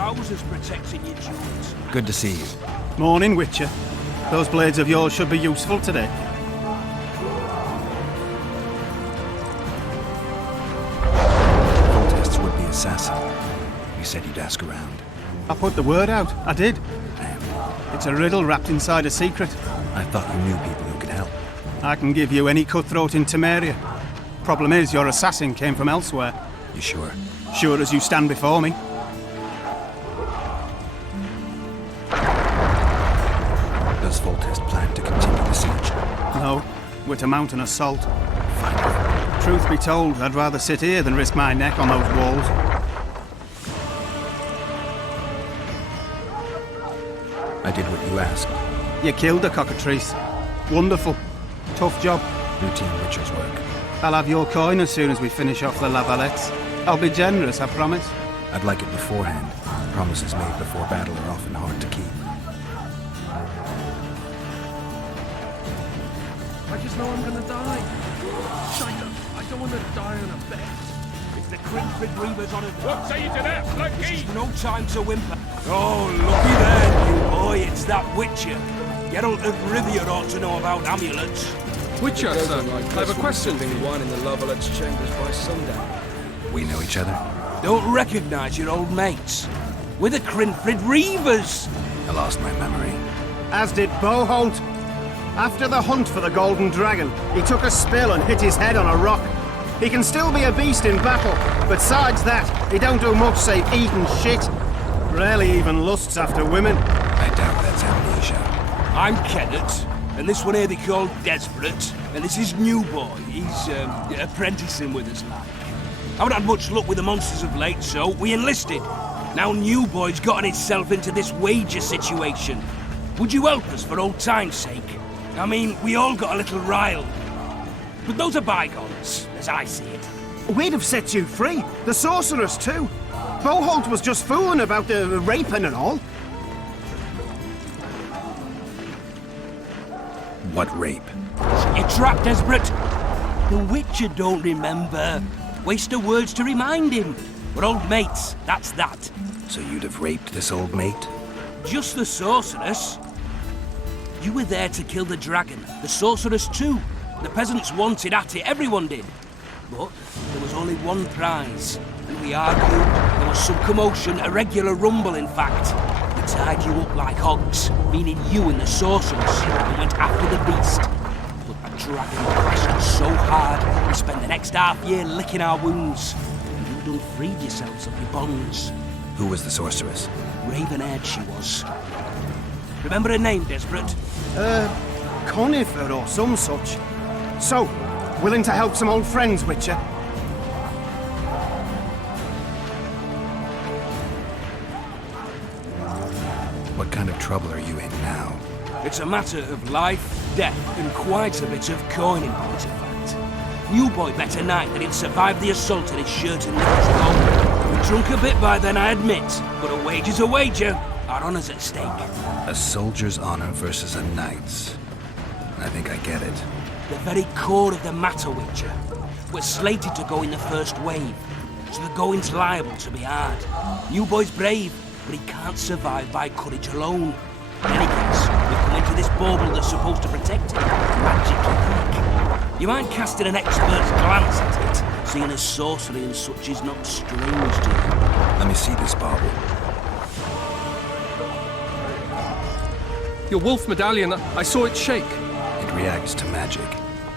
trousers protecting your joints. Good to see you. Morning, Witcher. Those blades of yours should be useful today. Foltest's would-be assassin. You said you'd ask around. I put the word out. I did. Damn. It's a riddle wrapped inside a secret. I thought you knew people who could help. I can give you any cutthroat in Temeria. Problem is, your assassin came from elsewhere. You sure? Sure as you stand before me. Does Foltest plan to continue the siege? No, we're to mount an assault. Finally. Truth be told, I'd rather sit here than risk my neck on those walls. I did what you asked. You killed the cockatrice. Wonderful. Tough job. Routine Witcher's work. I'll have your coin as soon as we finish off the Lavalettes. I'll be generous, I promise. I'd like it beforehand. Promises made before battle are often hard to keep. I just know I'm gonna die. China, I don't want to die on a bet. If the Crimford Reavers on a... What say you to that, Lucky? There's no time to whimper. Oh, looky there, you boy. It's that Witcher. Geralt of Rivia ought to know about amulets. Witcher, sir. I have a question. One in the Lavalettes chambers by sundown. We know each other? Don't recognise your old mates. We're the Crimford Reavers. I lost my memory. As did Boholt. After the hunt for the Golden Dragon, he took a spill and hit his head on a rock. He can still be a beast in battle, but besides that, he don't do much save eat and shit. Rarely even lusts after women. I doubt that's amnesia. I'm Kenneth, and this one here they call Desperate, and this is New Boy. He's apprenticing with us, like. Haven't had much luck with the monsters of late, so we enlisted. Now New Boy's gotten himself into this wager situation. Would you help us for old time's sake? I mean, we all got a little riled. But those are bygones, as I see it. We'd have set you free. The sorceress, too. Boholt was just fooling about the raping and all. What rape? You trapped, Desperate. The Witcher don't remember. Waste of words to remind him. We're old mates, that's that. So you'd have raped this old mate? Just the sorceress. You were there to kill the dragon, the sorceress too. The peasants wanted at it, everyone did. But there was only one prize. And we argued, there was some commotion, a regular rumble in fact. We tied you up like hogs, meaning you and the sorceress, and went after the beast. But that dragon crashed us so hard, we spent the next half year licking our wounds. And you done freed yourselves of your bonds. Who was the sorceress? Raven-haired she was. Remember her name, Desperate? Conifer or some such. So, willing to help some old friends, Witcher? What kind of trouble are you in now? It's a matter of life, death, and quite a bit of coin in point of fact. New Boy bet a night that he'd survive the assault in his shirt and knickers alone. We drunk a bit by then, I admit, but a wager's a wager. Our honour's at stake. A soldier's honor versus a knight's. I think I get it. The very core of the matter, Witcher. We're slated to go in the first wave, so the going's liable to be hard. New Boy's brave, but he can't survive by courage alone. In any case, we've come into this bauble that's supposed to protect him, magically quick. You mind casting an expert's glance at it, seeing as sorcery and such is not strange to you? Let me see this bauble. Your wolf medallion, I saw it shake. It reacts to magic.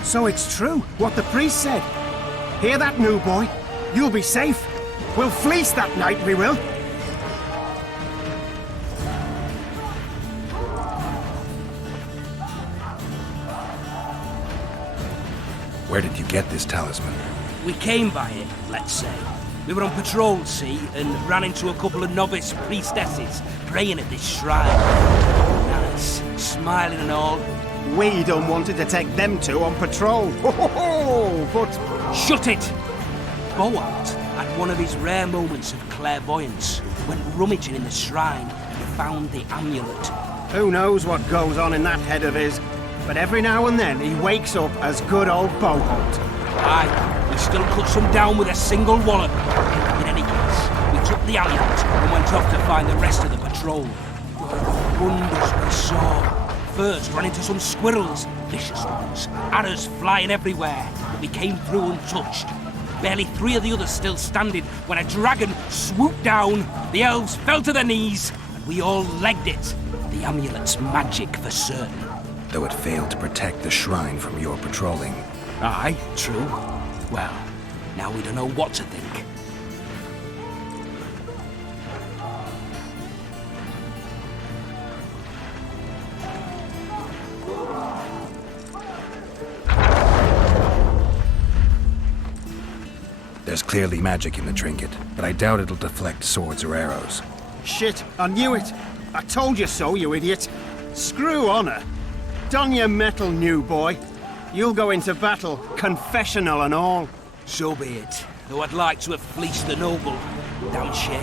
So it's true, what the priest said. Hear that, New Boy? You'll be safe. We'll fleece that night, we will. Where did you get this talisman? We came by it, let's say. We were on patrol, see, and ran into a couple of novice priestesses praying at this shrine. Nice, smiling and all. We don't wanted to take them two on patrol. But... Shut it! Boholt had one of his rare moments of clairvoyance. Went rummaging in the shrine and found the amulet. who knows what goes on in that head of his, but every now and then he wakes up as good old Boholt. Aye, we still cuts him down with a single wallop. In any case, we took got the amulet and went off to find the rest of the patrol. The wonders we saw. First ran into some squirrels, vicious ones, arrows flying everywhere, but we came through untouched. Barely 3 of the others still standing when a dragon swooped down, the elves fell to their knees, and we all legged it. The amulet's magic for certain. Though it failed to protect the shrine from your patrolling. Aye, true. Well, now we don't know what to think. There's clearly magic in the trinket, but I doubt it'll deflect swords or arrows. Shit, I knew it. I told you so, you idiot. Screw honor. Don your metal, new boy. You'll go into battle, confessional and all. So be it. Though I'd like to have fleeced the noble. Damn shame.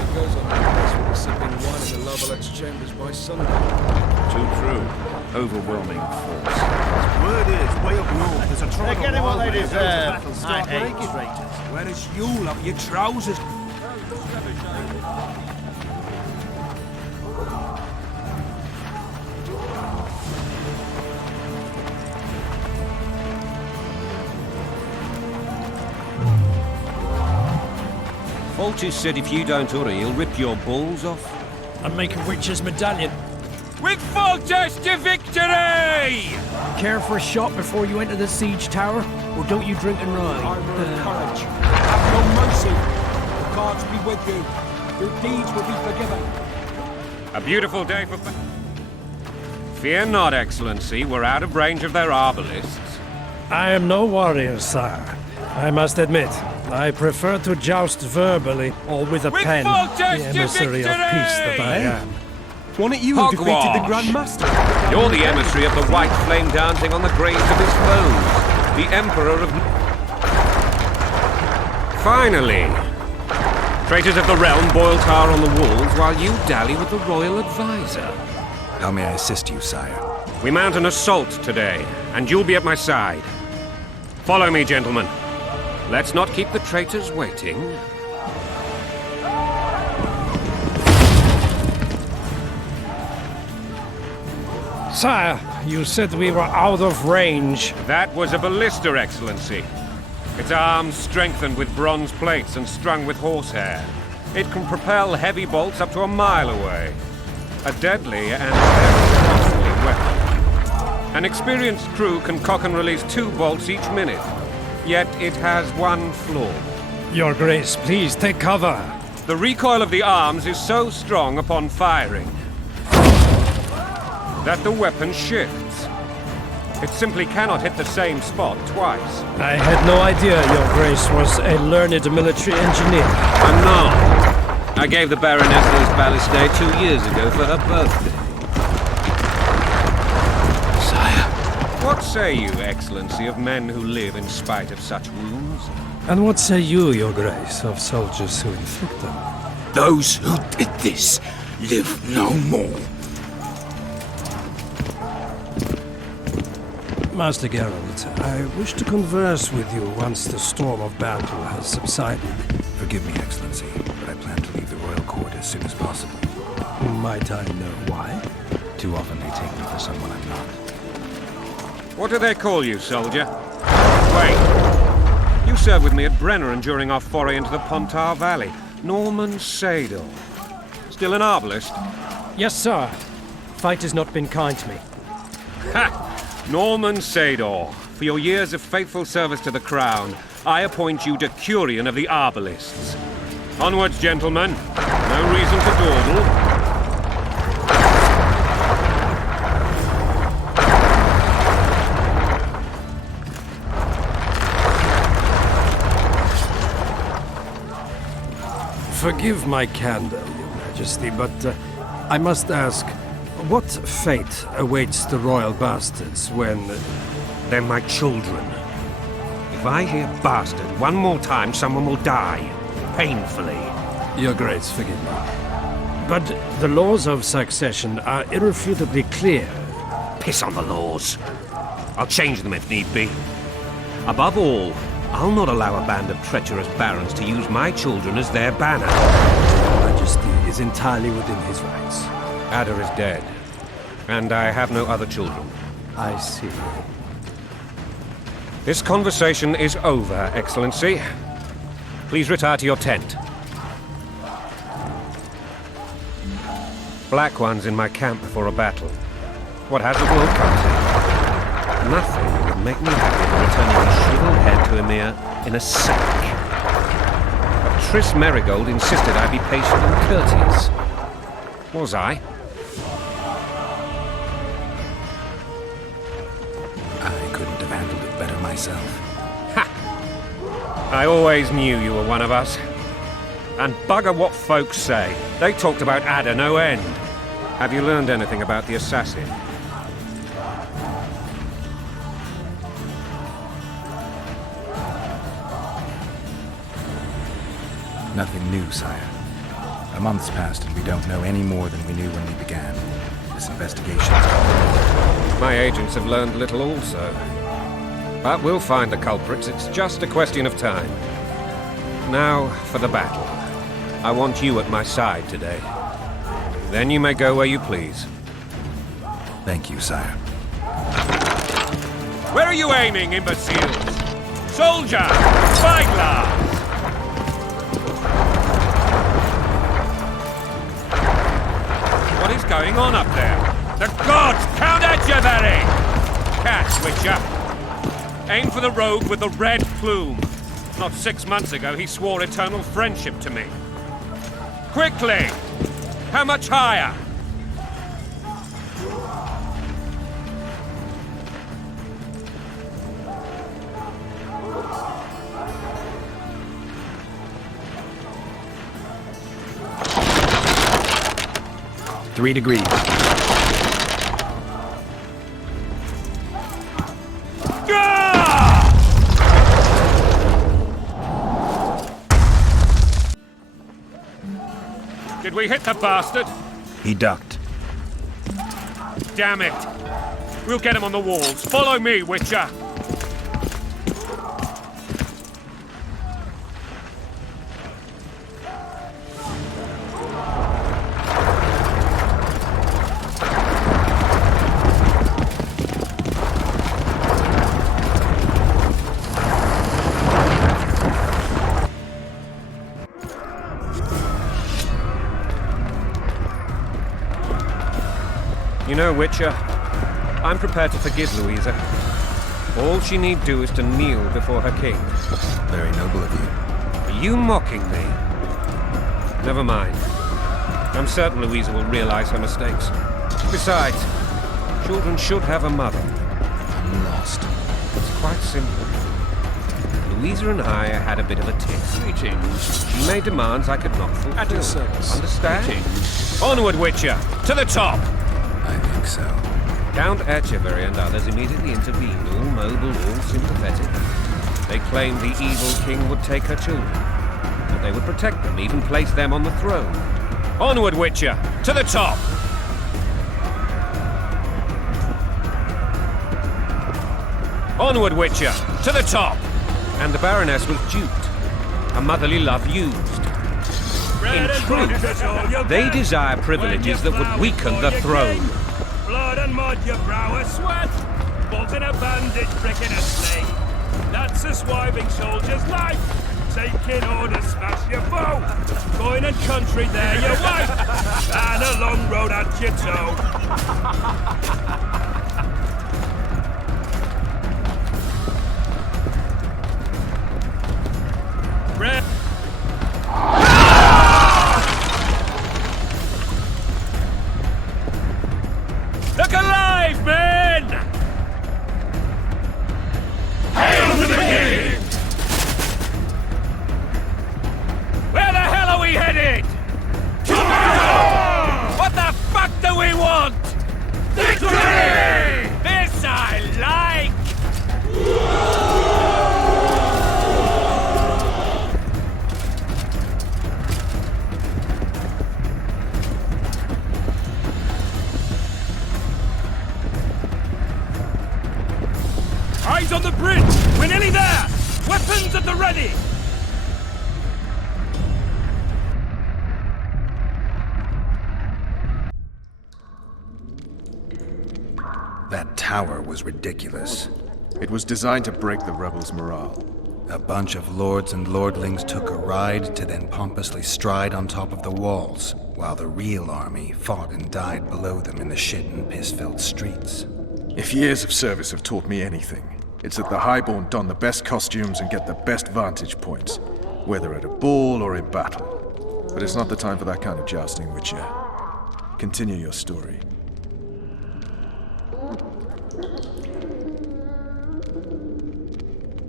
It goes on like this with the sipping wine in the Lovelet's chambers by sundown. Too true. Overwhelming force. Word is, way up north, there's a tribe. They're getting what they of deserve. battle I start hate breaking. traitors. Whereas you'll have your trousers. Foltest said if you don't hurry, he'll rip your balls off. And make a witch's medallion. With Foltest to victory! Care for a shot before you enter the siege tower? Or don't you drink and ride? Courage. Have no mercy. The gods be with you. Your deeds will be forgiven. A beautiful day for... Fear not, Excellency. We're out of range of their arbalists. I am no warrior, sire. I must admit, I prefer to joust verbally or with a pen, the Foltest to emissary of peace that I victory! am. Wasn't it you who defeated the Grand Master? You're the emissary of the white flame dancing on the graves of his foes. The Emperor of... Finally! Traitors of the realm boil tar on the walls while you dally with the royal advisor. How may I assist you, sire? We mount an assault today, and you'll be at my side. Follow me, gentlemen. Let's not keep the traitors waiting. Sire, you said we were out of range. That was a ballista, Excellency. Its arms strengthened with bronze plates and strung with horsehair. It can propel heavy bolts up to a mile away. A deadly and very costly weapon. An experienced crew can cock and release 2 bolts each minute. Yet it has one flaw. Your Grace, please take cover. The recoil of the arms is so strong upon firing that the weapon shifts. It simply cannot hit the same spot twice. I had no idea Your Grace was a learned military engineer. I'm not. I gave the Baroness those ballistae 2 years ago for her birthday. What say you, Excellency, of men who live in spite of such wounds? And what say you, Your Grace, of soldiers who inflict them? Those who did this live no more. Master Geralt, I wish to converse with you once the storm of battle has subsided. Forgive me, Excellency, but I plan to leave the royal court as soon as possible. Might I know why? Too often they take me for someone I'm not. What do they call you, soldier? Wait. You served with me at Brenneran during our foray into the Pontar Valley. Norman Sador. Still an arbalist? Yes, sir. Fight has not been kind to me. Ha! Norman Sador. For your years of faithful service to the crown, I appoint you Decurion of the Arbalists. Onwards, gentlemen. No reason to dawdle. Forgive my candor, Your Majesty, but I must ask, what fate awaits the royal bastards when... They're my children. If I hear bastard one more time, someone will die. Painfully. Your Grace, forgive me. But the laws of succession are irrefutably clear. Piss on the laws. I'll change them if need be. Above all, I'll not allow a band of treacherous barons to use my children as their banner. Your Majesty is entirely within his rights. Ada is dead, and I have no other children. I see. This conversation is over, Excellency. Please retire to your tent. Black One's in my camp before a battle. What has the world come to? Nothing would make me happy than returning his shriveled head to Emir in a sack. But Triss Merigold insisted I be patient and courteous. Was I? I couldn't have handled it better myself. I always knew you were one of us. And bugger what folks say. They talked about Ada no end. Have you learned anything about the assassin? Nothing new, sire. A month's passed and we don't know any more than we knew when we began. This investigation's gone. My agents have learned little also. But we'll find the culprits. It's just a question of time. Now for the battle. I want you at my side today. Then you may go where you please. Thank you, sire. Where are you aiming, imbeciles? Soldier! Spyglass! What is going on up there? The gods count at you, Barry! Catch, Witcher. Aim for the rogue with the red plume. Not 6 months ago, he swore eternal friendship to me. Quickly! How much higher? Three degrees. Did we hit the bastard? He ducked. Damn it! We'll get him on the walls. Follow me, Witcher! You know, Witcher, I'm prepared to forgive Louisa. All she need do is to kneel before her king. Very noble of you. Are you mocking me? Never mind. I'm certain Louisa will realize her mistakes. Besides, children should have a mother. I'm lost. It's quite simple. Louisa and I had a bit of a tiff. She made demands I could not fulfill. At your service. Understand? Onward, Witcher! To the top! I think so. Count Etcheverry and others immediately intervened, all noble, all sympathetic. They claimed the evil king would take her children, that they would protect them, even place them on the throne. Onward, Witcher! To the top! Onward, Witcher! To the top! And the Baroness was duped. Her motherly love used. In truth, they desire privileges that would weaken the throne. Blood and mud, your brow a sweat. Bolt in a bandage, brick in a sling. That's a swiving soldier's life. Taking orders, smash your foe. Going and country, there your wife. And a long road at your toe. Look alive, men! Hail to the king! Where the hell are we headed? To what the fuck do we want? Victory! This I like! ready! That tower was ridiculous. It was designed to break the rebels' morale. A bunch of lords and lordlings took a ride to then pompously stride on top of the walls, while the real army fought and died below them in the shit and piss-filled streets. If years of service have taught me anything, it's that the Highborn don the best costumes and get the best vantage points, whether at a ball or in battle. But it's not the time for that kind of jousting, Witcher. Continue your story.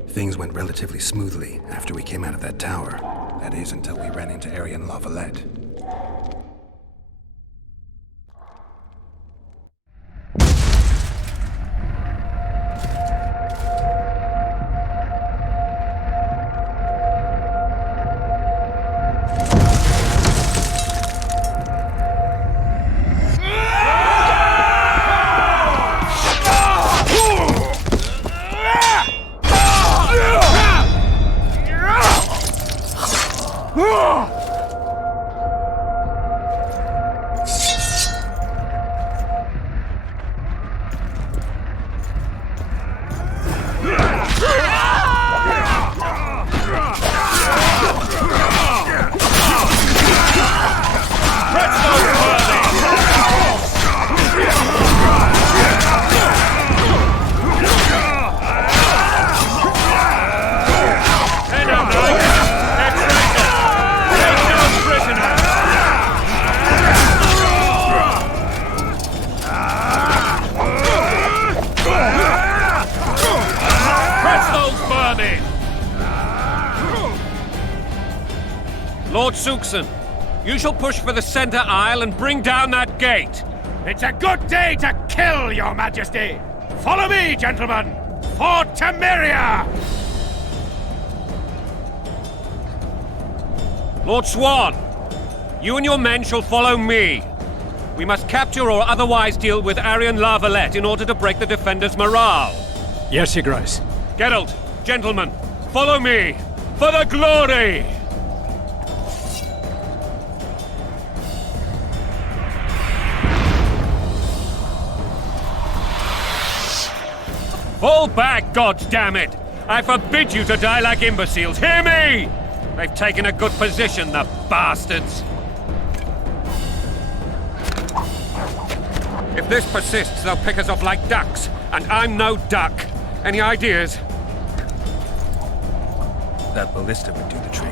Things went relatively smoothly after we came out of that tower. That is, until we ran into Aryan La Valette. Lord Suxon, you shall push for the center aisle and bring down that gate. It's a good day to kill, Your Majesty! Follow me, gentlemen! For Temeria! Lord Swan, you and your men shall follow me. We must capture or otherwise deal with Aryan La Valette in order to break the defenders' morale. Yes, Your Grace. Geralt, gentlemen, follow me! For the glory! Fall back, goddammit! I forbid you to die like imbeciles. Hear me! They've taken a good position, the bastards. If this persists, they'll pick us off like ducks, and I'm no duck. Any ideas? That ballista would do the trick.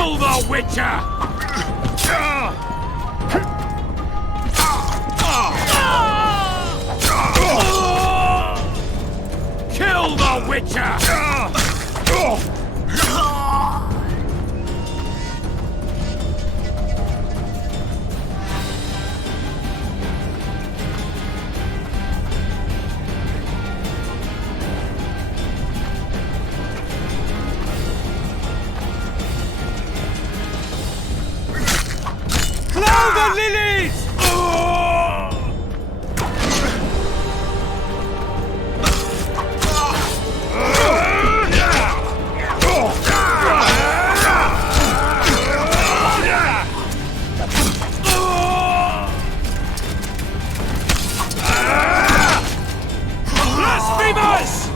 Kill the Witcher! Kill the Witcher! Blow the lilies! Blasphemous!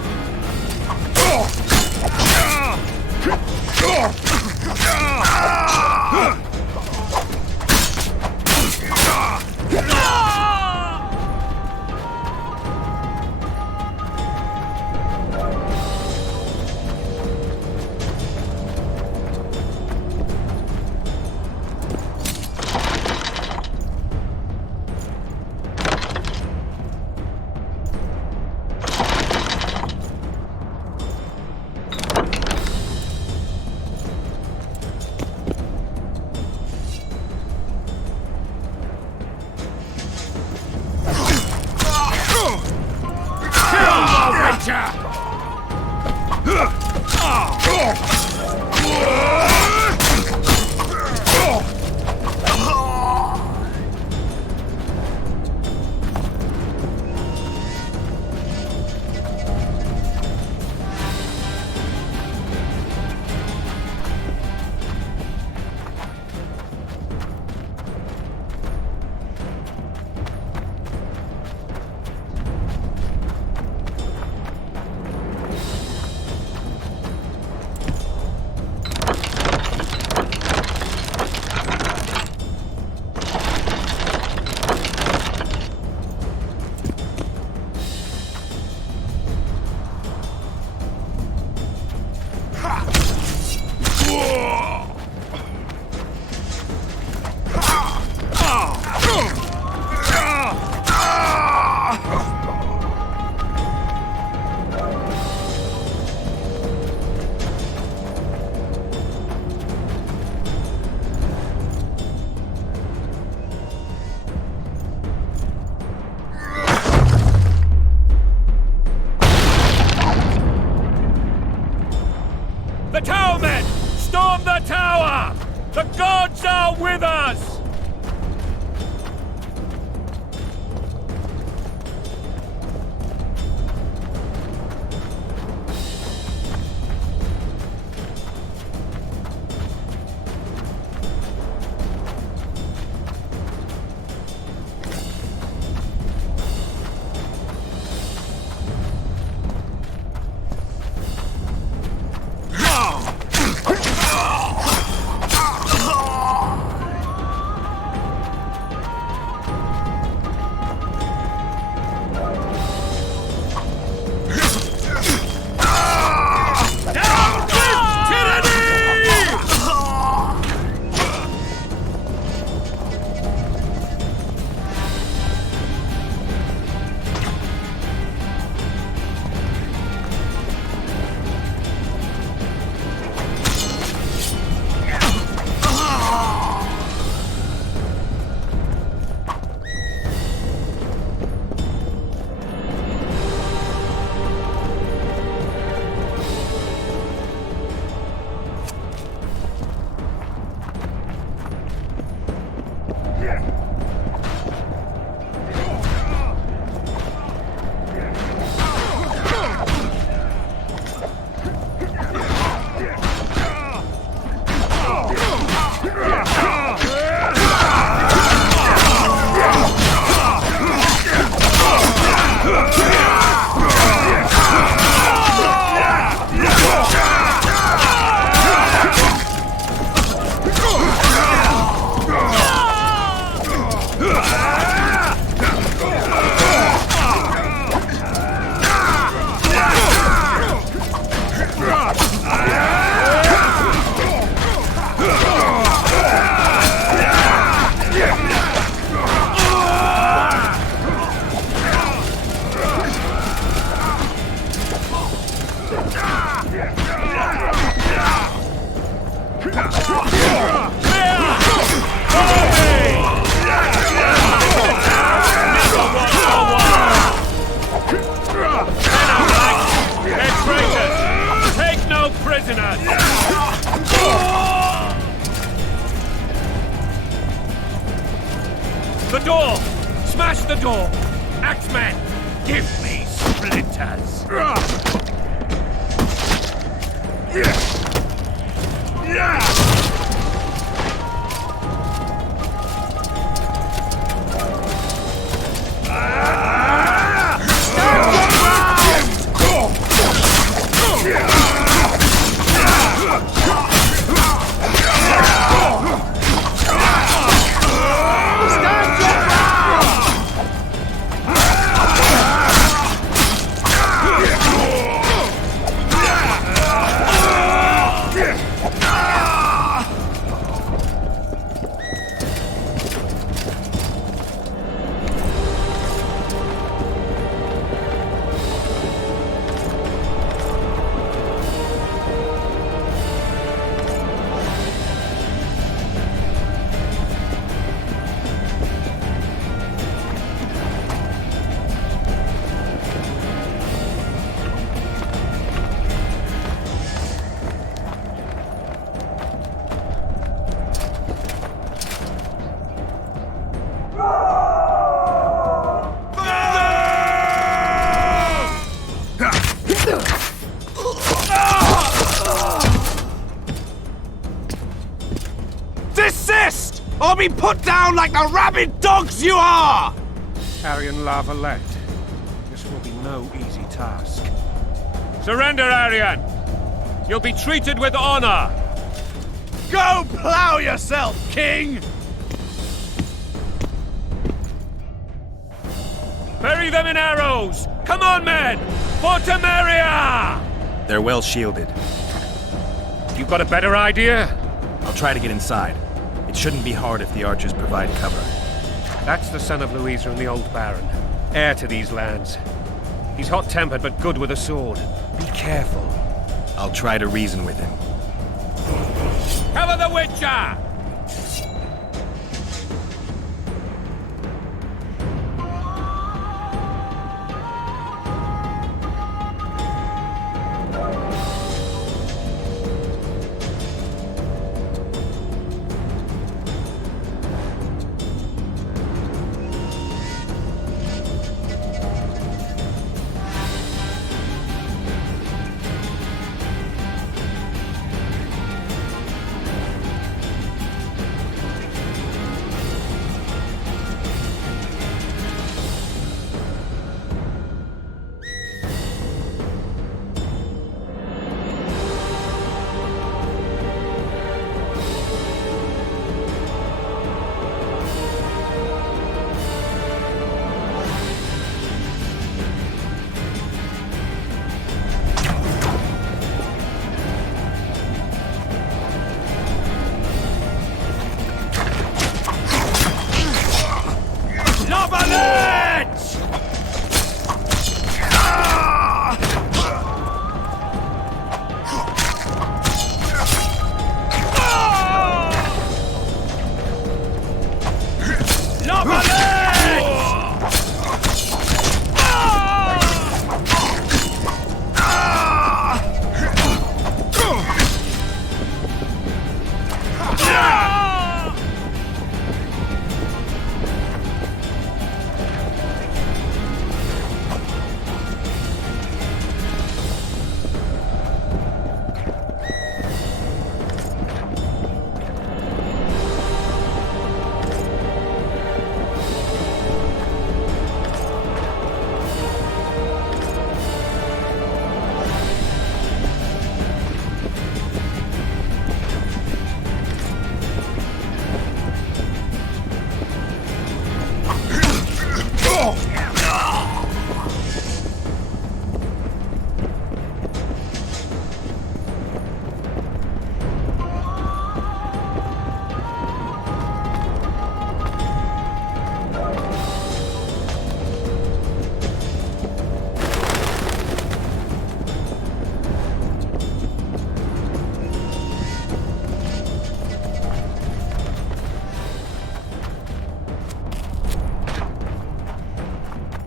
Smash the door! Axemen, give me splinters! Desist! Or be put down like the rabid dogs you are! Arian La Valette. This will be no easy task. Surrender, Arian! You'll be treated with honor! Go plow yourself, King! Bury them in arrows! Come on, men! For Temeria! They're well shielded. You got a better idea? I'll try to get inside. It shouldn't be hard if the archers provide cover. That's the son of Louisa and the old Baron. Heir to these lands. He's hot-tempered but good with a sword. Be careful. I'll try to reason with him. Cover the Witcher!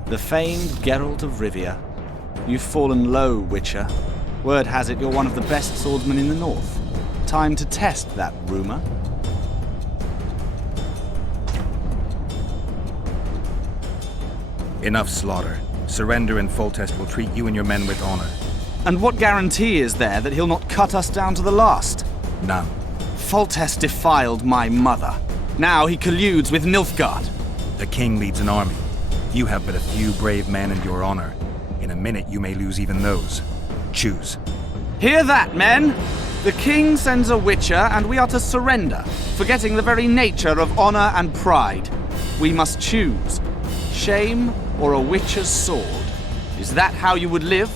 The famed Geralt of Rivia. You've fallen low, Witcher. Word has it you're one of the best swordsmen in the north. Time to test that rumor. Enough slaughter. Surrender and Foltest will treat you and your men with honor. And what guarantee is there that he'll not cut us down to the last? None. Foltest defiled my mother. Now he colludes with Nilfgaard. The king leads an army. You have but a few brave men and your honor. In a minute you may lose even those. Choose. Hear that, men! The king sends a witcher, and we are to surrender, forgetting the very nature of honor and pride. We must choose. Shame or a witcher's sword. Is that how you would live?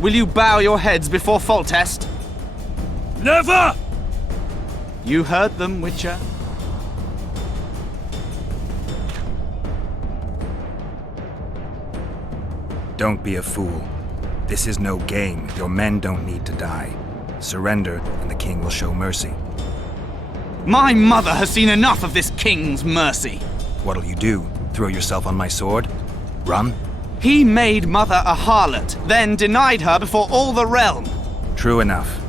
Will you bow your heads before Foltest? Never! You heard them, Witcher. Don't be a fool. This is no game. Your men don't need to die. Surrender, and the king will show mercy. My mother has seen enough of this king's mercy. What'll you do? Throw yourself on my sword? Run? He made mother a harlot, then denied her before all the realm. True enough.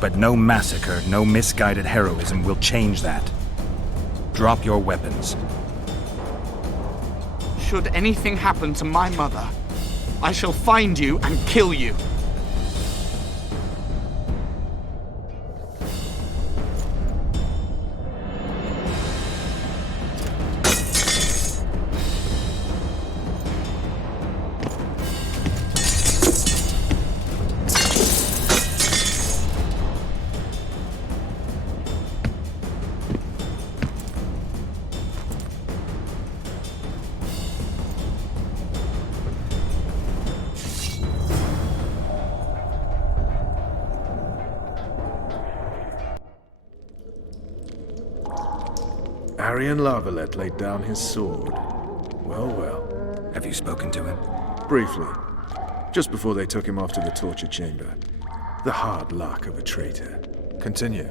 But no massacre, no misguided heroism will change that. Drop your weapons. Should anything happen to my mother, I shall find you and kill you. Arion Lavalette laid down his sword. Well, well. Have you spoken to him? Briefly. Just before they took him off to the torture chamber. The hard luck of a traitor. Continue.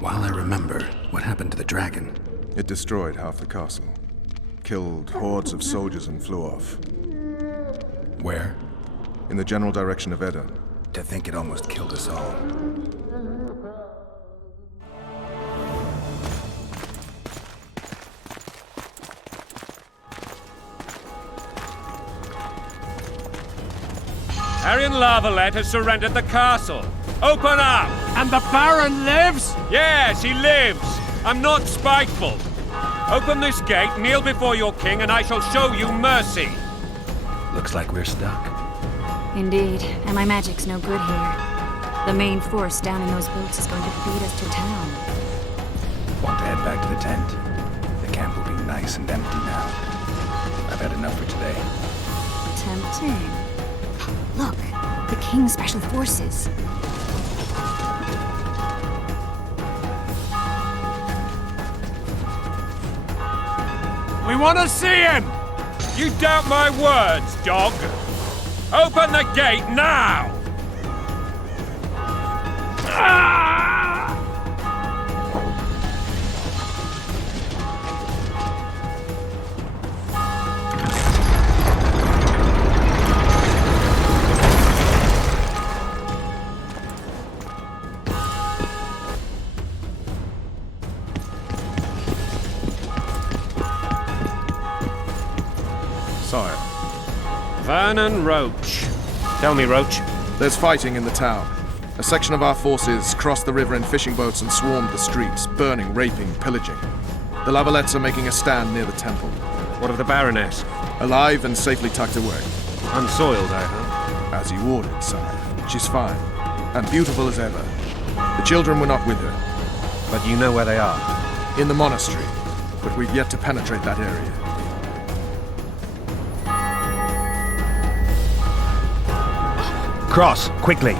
While I remember, what happened to the dragon? It destroyed half the castle. Killed hordes of soldiers and flew off. Where? In the general direction of Edda. To think it almost killed us all. Arion Lavalette has surrendered the castle. Open up! And the Baron lives? Yes, he lives. I'm not spiteful. Open this gate, kneel before your king, and I shall show you mercy. Looks like we're stuck. Indeed, and my magic's no good here. The main force down in those boats is going to beat us to town. Want to head back to the tent? The camp will be nice and empty now. I've had enough for today. Tempting. Look, the King's Special Forces. We want to see him! You doubt my words, dog? Open the gate now! Sire. Vernon Roach. Tell me, Roach. There's fighting in the town. A section of our forces crossed the river in fishing boats and swarmed the streets, burning, raping, pillaging. The Lavalettes are making a stand near the temple. What of the Baroness? Alive and safely tucked away. Unsoiled, I hope. As you ordered, sire. She's fine. And beautiful as ever. The children were not with her. But you know where they are? In the monastery. But we've yet to penetrate that area. Cross, quickly.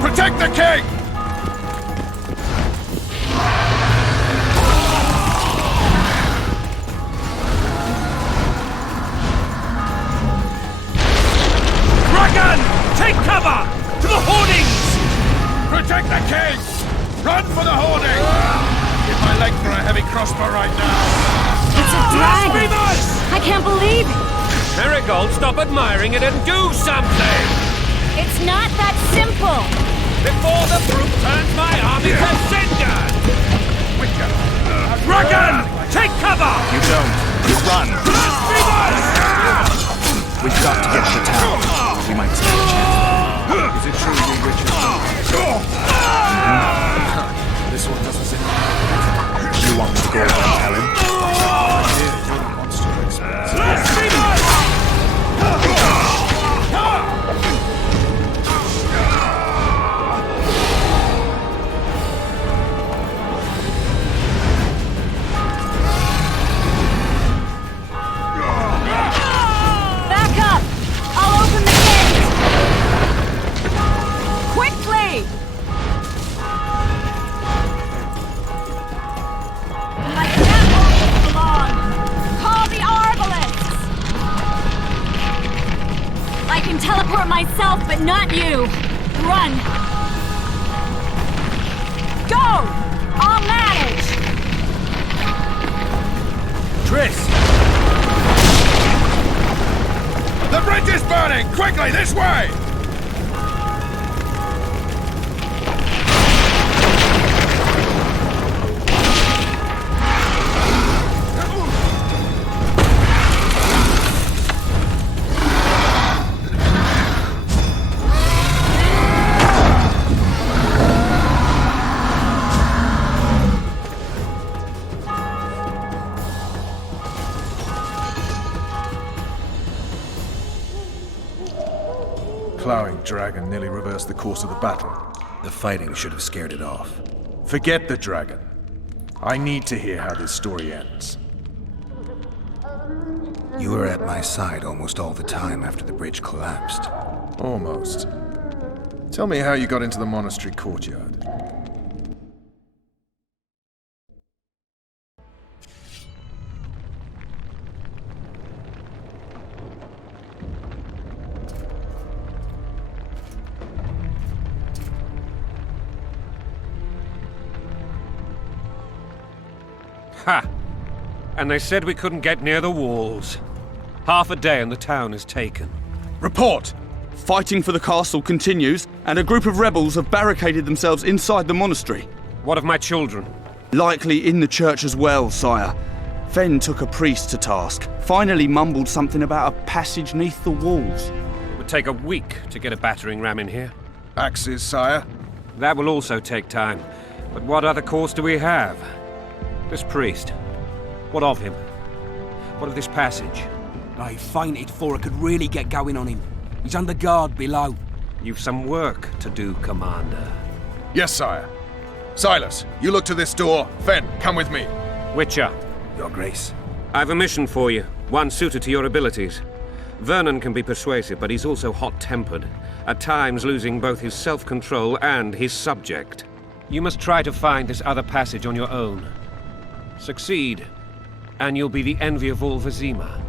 Protect the king! Dragon! Take cover! To the hoardings! Protect the king! Run for the hoarding! Give my leg for a heavy crossbow right now! It's a dragon! I can't believe it! Marigold, stop admiring it and do something! It's not that simple! Before the brute turns my army to cinder! Witcher! Dragon! Take cover! You don't. You run. We've got to get to the town. We might stand a chance. Is it true you Witcher? This one doesn't seem like You want me to go over and tell him? you're the monster expert. Back up! I'll open the gate! Quickly! I can't hold it long! Call the Arbalists! I can teleport myself, but not you! Run! Go! I'll manage! Triss! The bridge is burning! Quickly, this way! Plowing dragon nearly reversed the course of the battle. The fighting should have scared it off. Forget the dragon. I need to hear how this story ends. You were at my side almost all the time after the bridge collapsed. Almost. Tell me how you got into the monastery courtyard. Ha! And they said we couldn't get near the walls. Half a day and the town is taken. Report! Fighting for the castle continues, and a group of rebels have barricaded themselves inside the monastery. What of my children? Likely in the church as well, sire. Fen took a priest to task, finally mumbled something about a passage neath the walls. It would take a week to get a battering ram in here. Axes, sire? That will also take time. But what other course do we have? This priest. What of him? What of this passage? I fainted before I could really get going on him. He's under guard below. You've some work to do, Commander. Yes, sire. Silas, you look to this door. Fen, come with me. Witcher. Your Grace. I've a mission for you, one suited to your abilities. Vernon can be persuasive, but he's also hot-tempered, at times losing both his self-control and his subject. You must try to find this other passage on your own. Succeed, and you'll be the envy of all Vizima.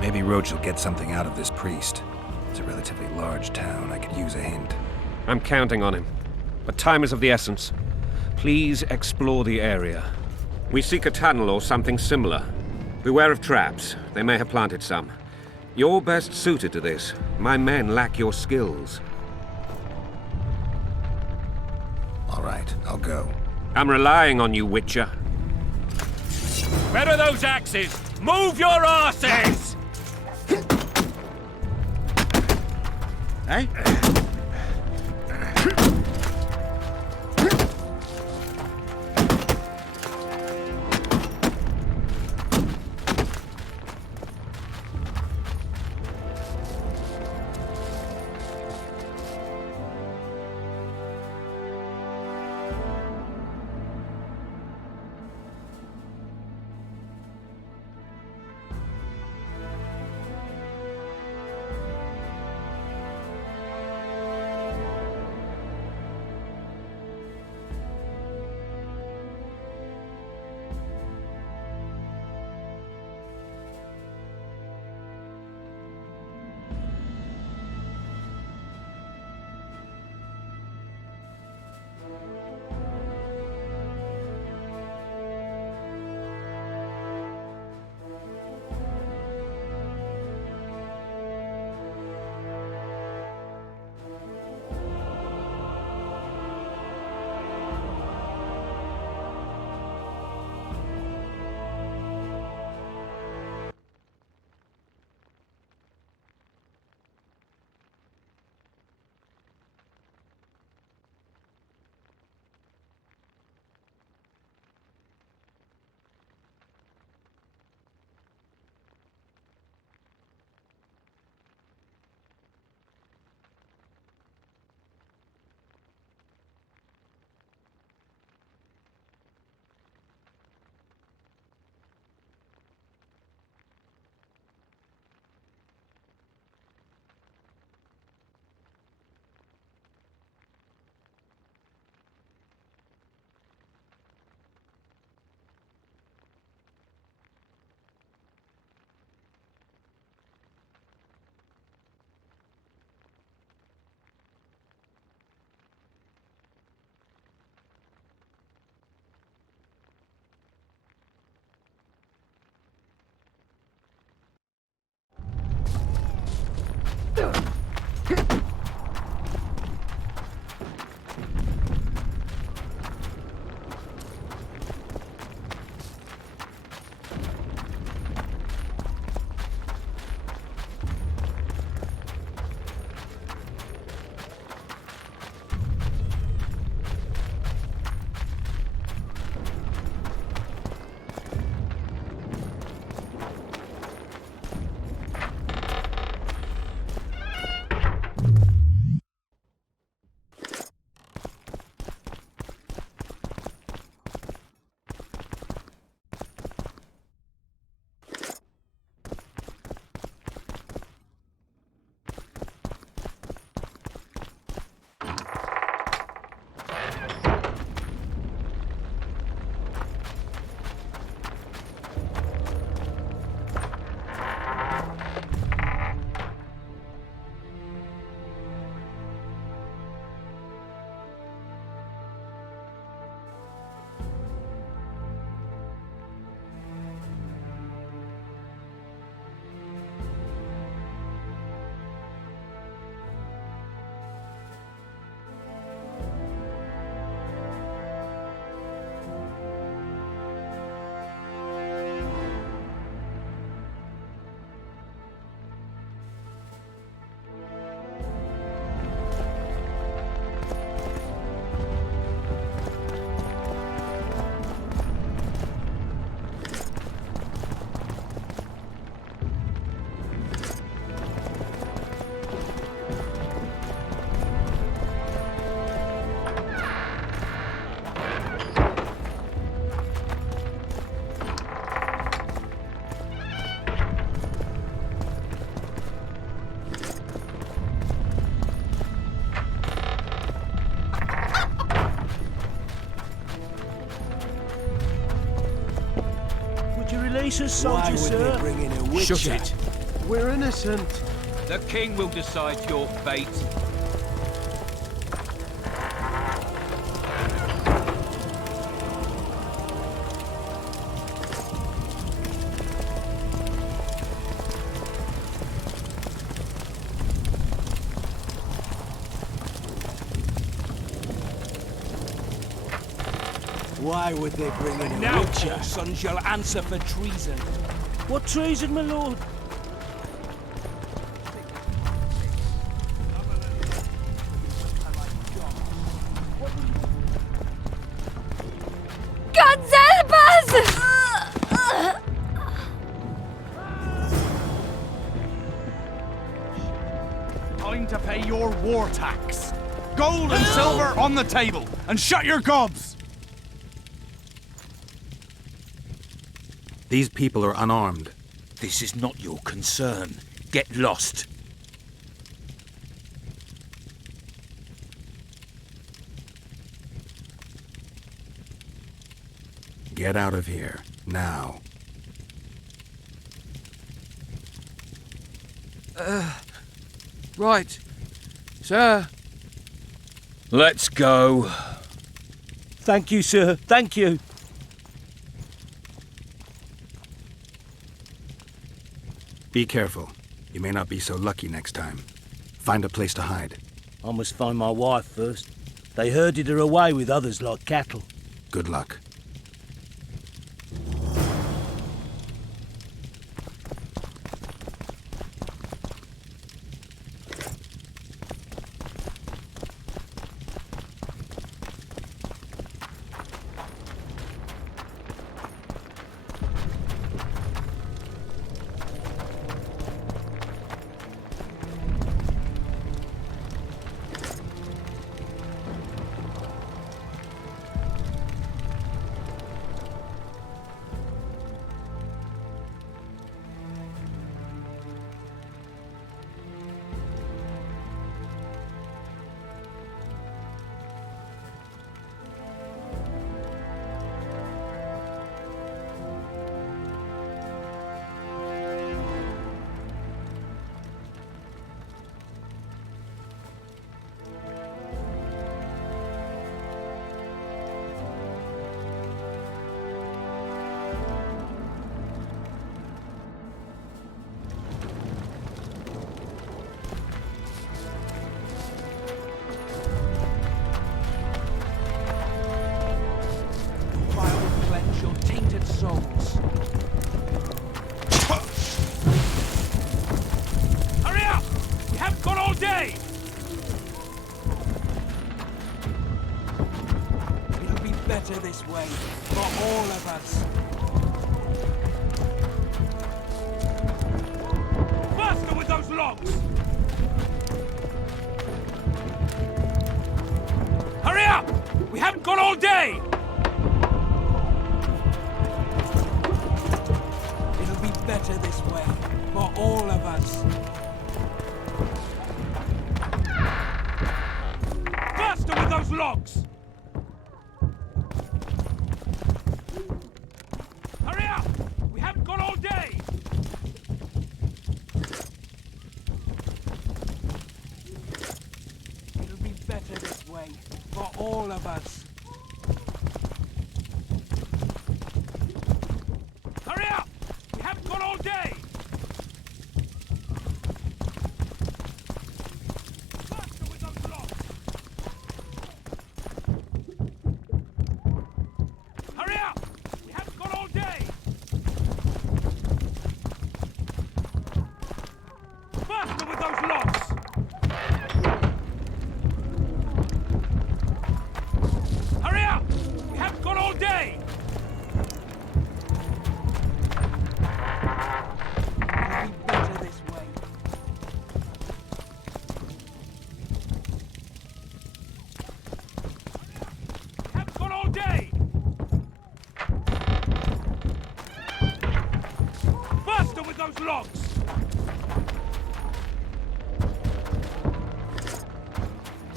Maybe Roach will get something out of this priest. It's a relatively large town. I could use a hint. I'm counting on him. But time is of the essence. Please explore the area. We seek a tunnel or something similar. Beware of traps. They may have planted some. You're best suited to this. My men lack your skills. All right, I'll go. I'm relying on you, Witcher. Where are those axes? Move your asses! Eh? Caesar's soldiers, Why would they sir. bring in a witcher? Shut it. We're innocent. The king will decide your fate. Why would they bring in a Now, witcher? poor son shall answer for treason. What treason, my lord? God's help us! Time to pay your war tax. Gold and silver on the table, and shut your gobs! These people are unarmed. This is not your concern. Get lost. Get out of here, now. Right. Sir. Let's go. Thank you, sir. Thank you. Be careful. You may not be so lucky next time. Find a place to hide. I must find my wife first. They herded her away with others like cattle. Good luck. Hurry up! We haven't got all day! It'll be better this way, for all of us. Faster with those logs! Hurry up! We haven't got all day! It'll be better this way, for all of us. Faster with those logs! Hurry up! We haven't got all day! It'll be better this way, for all of us. Hurry up! We haven't got all day! Faster with those logs! Hurry up! We haven't got all day! Faster with those logs! Hurry up! We haven't got all day! It'll be better this way. We haven't got all day! Faster with those logs!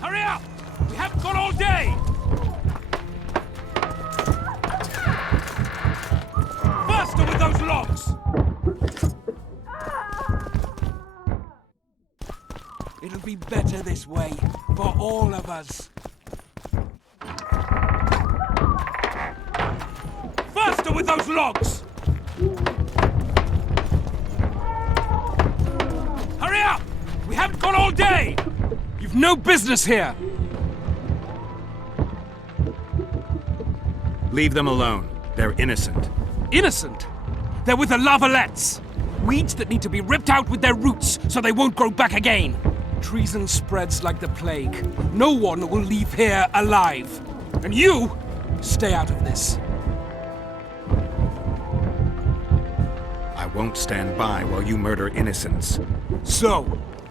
Hurry up! We haven't got all day! Faster with those logs! be better this way, for all of us. Faster with those logs! Hurry up! We haven't got all day! You've no business here! Leave them alone. They're innocent. Innocent? They're with the Lavalettes! Weeds that need to be ripped out with their roots so they won't grow back again. Treason spreads like the plague. No one will leave here alive. And you, stay out of this. I won't stand by while you murder innocents. So,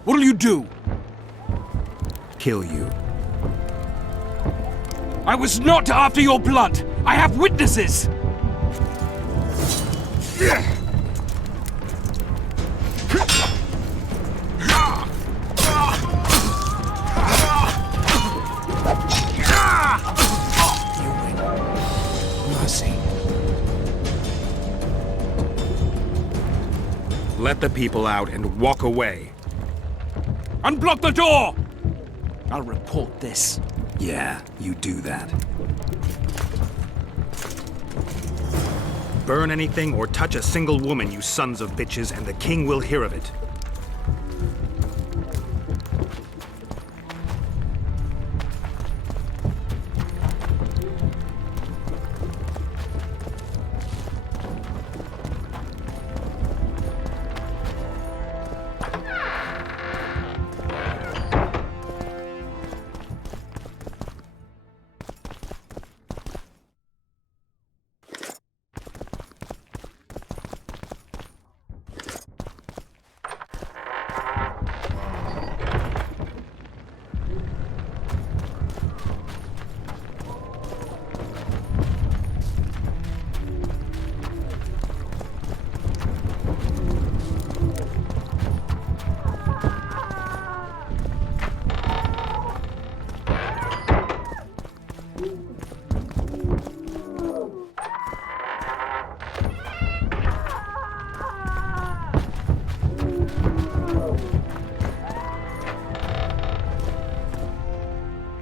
what'll you do? Kill you. I was not after your blood. I have witnesses. Let the people out and walk away. Unblock the door! I'll report this. Yeah, you do that. Burn anything or touch a single woman, you sons of bitches, and the king will hear of it.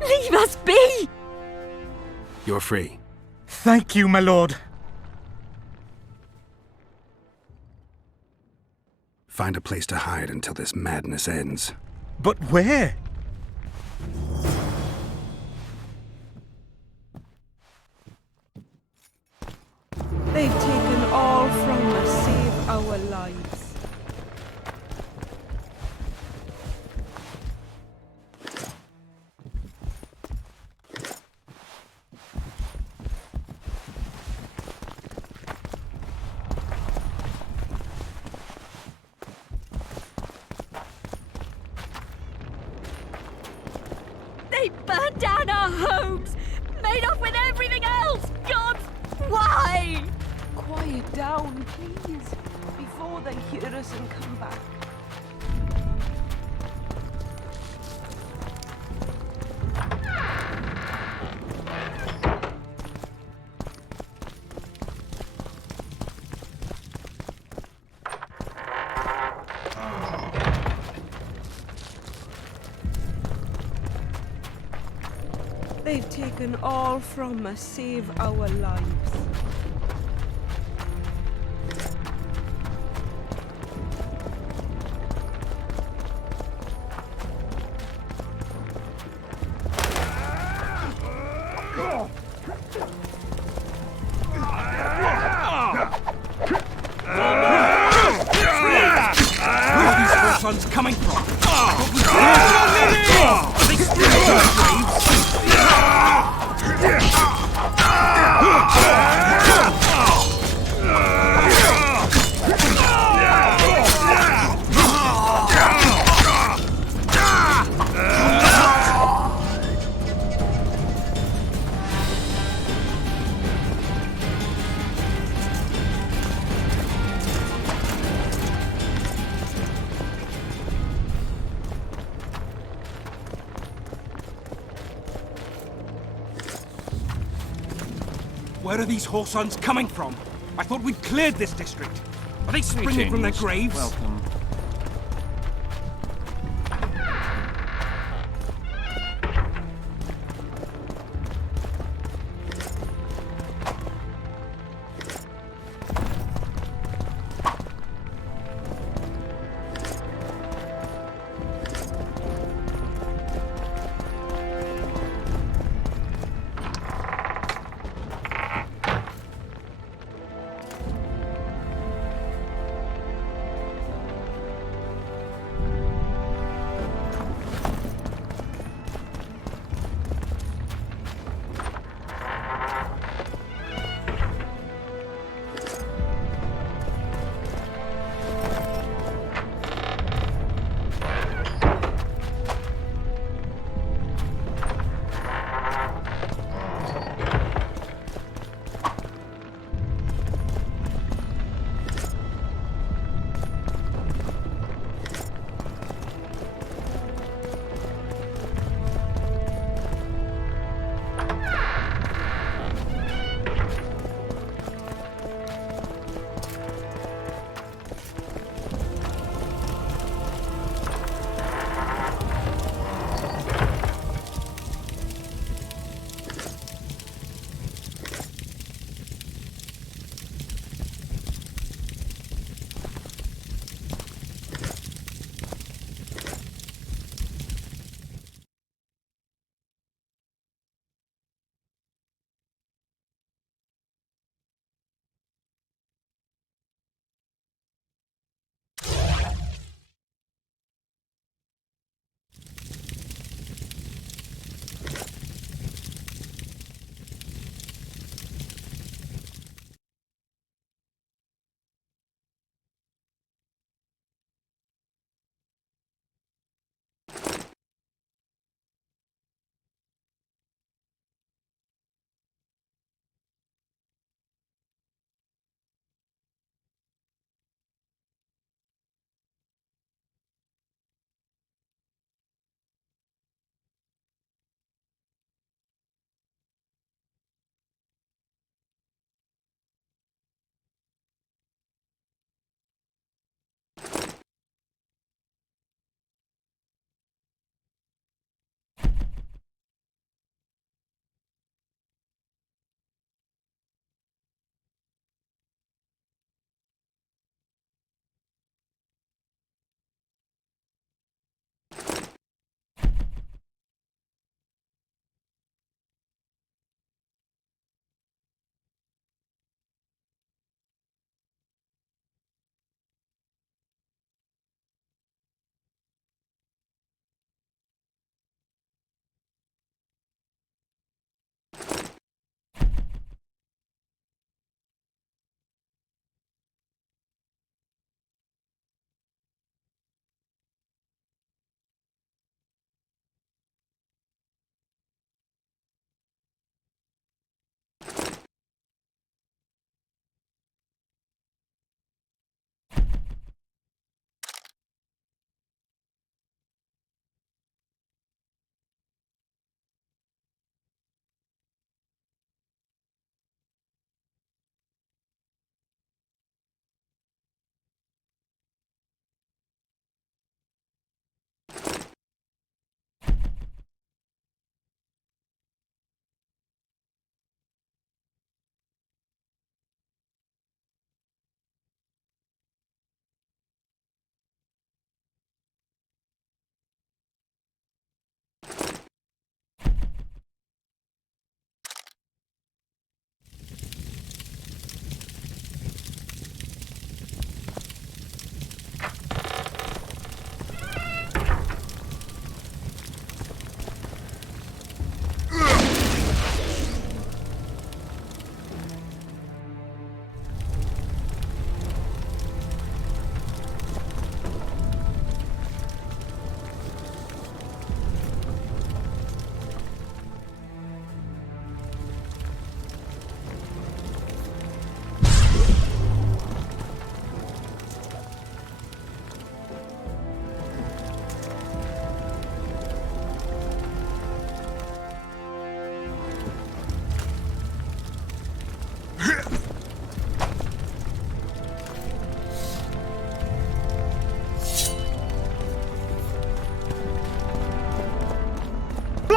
Leave us be! You're free. Thank you, my lord. Find a place to hide until this madness ends. But where? They've taken all from us, save our lives. They burned down our homes! Made off with everything else! God, why? Quiet down, please, before they hear us and come back. They've taken all from us, save our lives. Where are these four sons coming from? Where are these Horsons coming from? I thought we'd cleared this district. Are they springing from their graves? Welcome.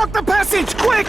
Block the passage, quick!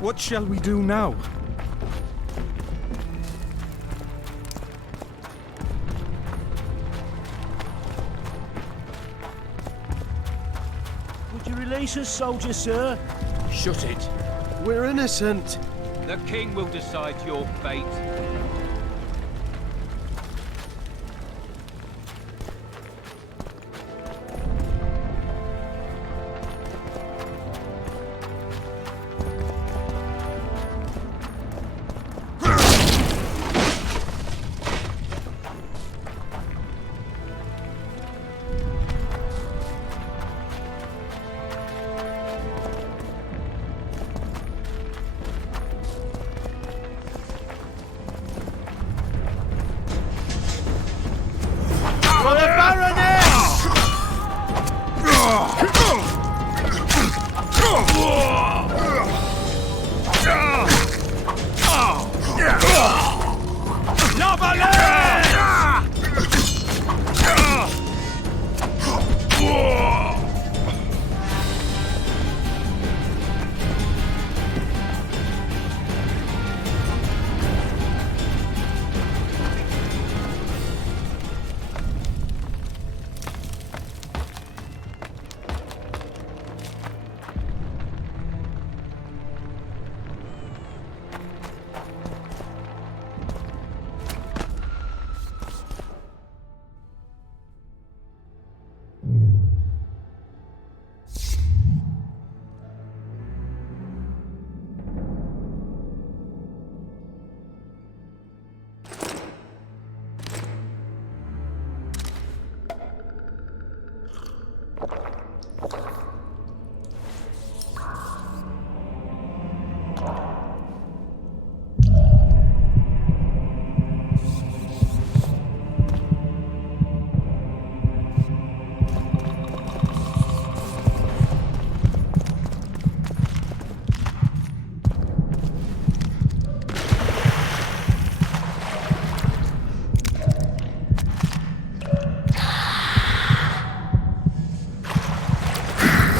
What shall we do now? Would you release us, soldier, sir? Shut it. We're innocent. The king will decide your fate. For the Baroness!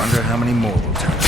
Wonder how many more will turn up.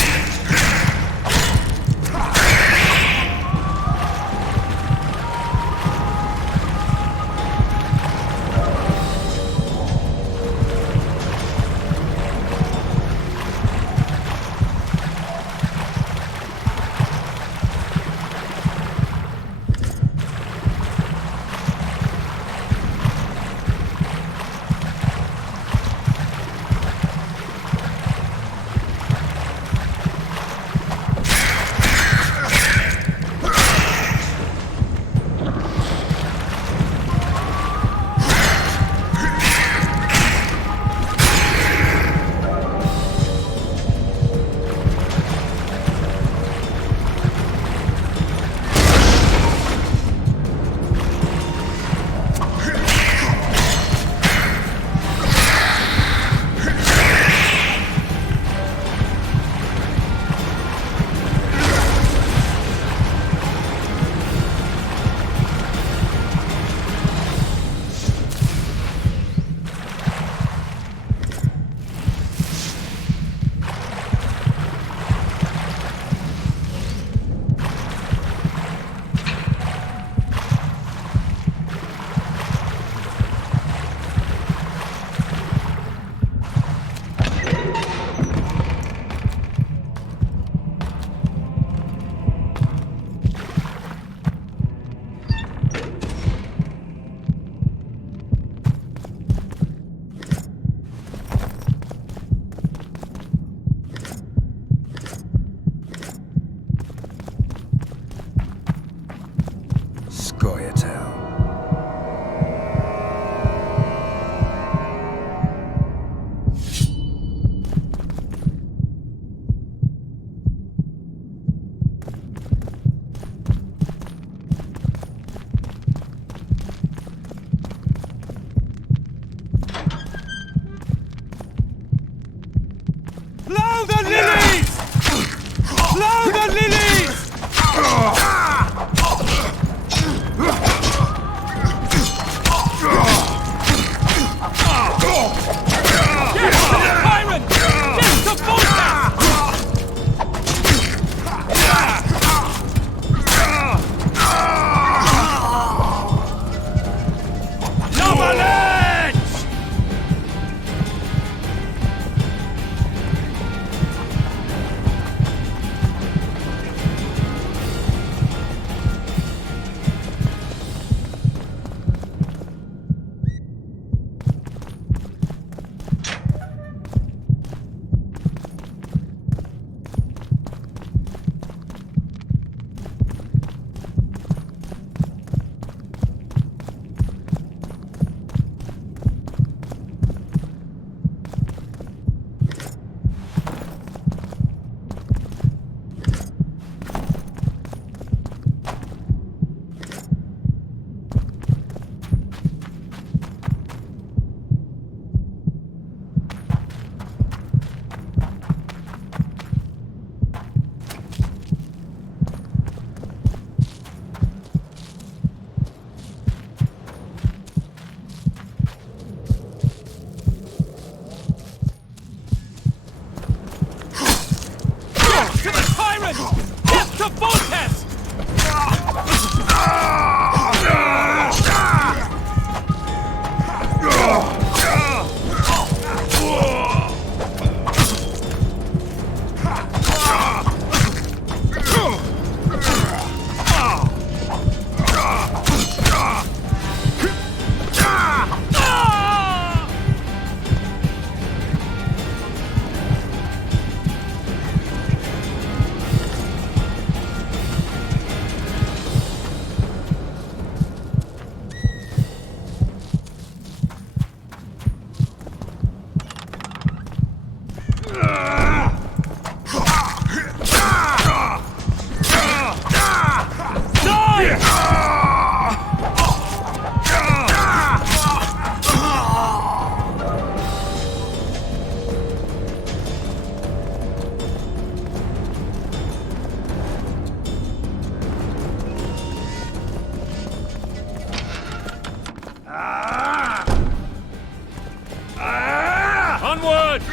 Onward!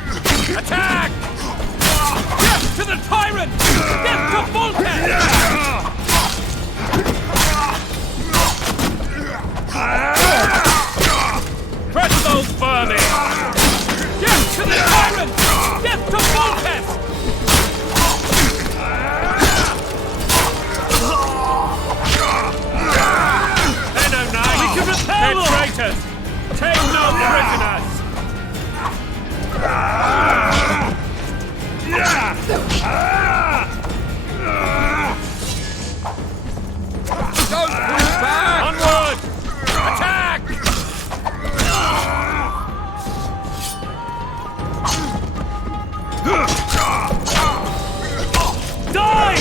Attack! Death to the tyrant! Death to Volkes! Crush those vermin! Death to the tyrant! Death to Volkes! They're no knights! We can repel They're traitors! Take no prisoners! Don't push back! Onward! Attack! Die!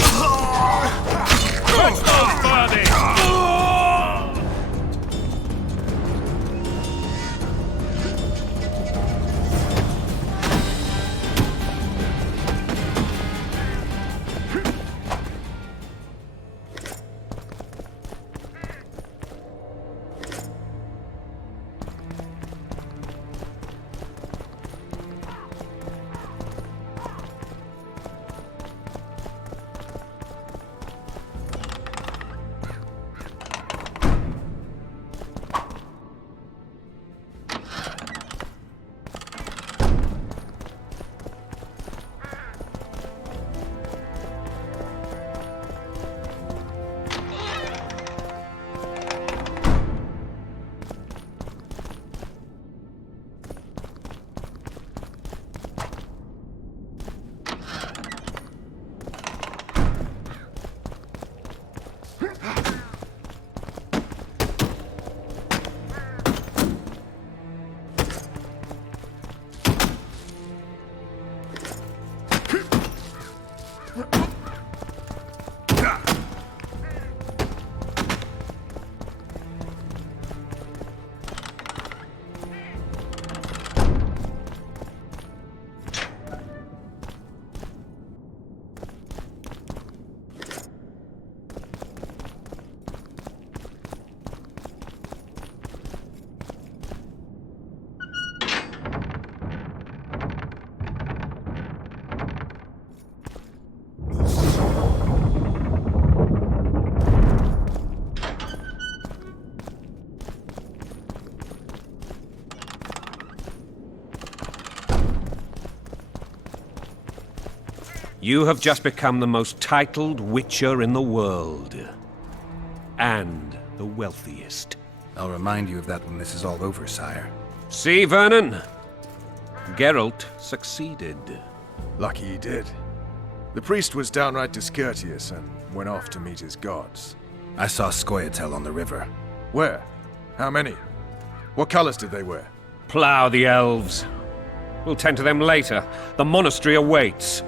Crush those vermin! You have just become the most titled witcher in the world. And the wealthiest. I'll remind you of that when this is all over, sire. See, Vernon? Geralt succeeded. Lucky he did. The priest was downright discourteous and went off to meet his gods. I saw Scoia'tael on the river. Where? How many? What colors did they wear? Plough the elves. We'll tend to them later. The monastery awaits.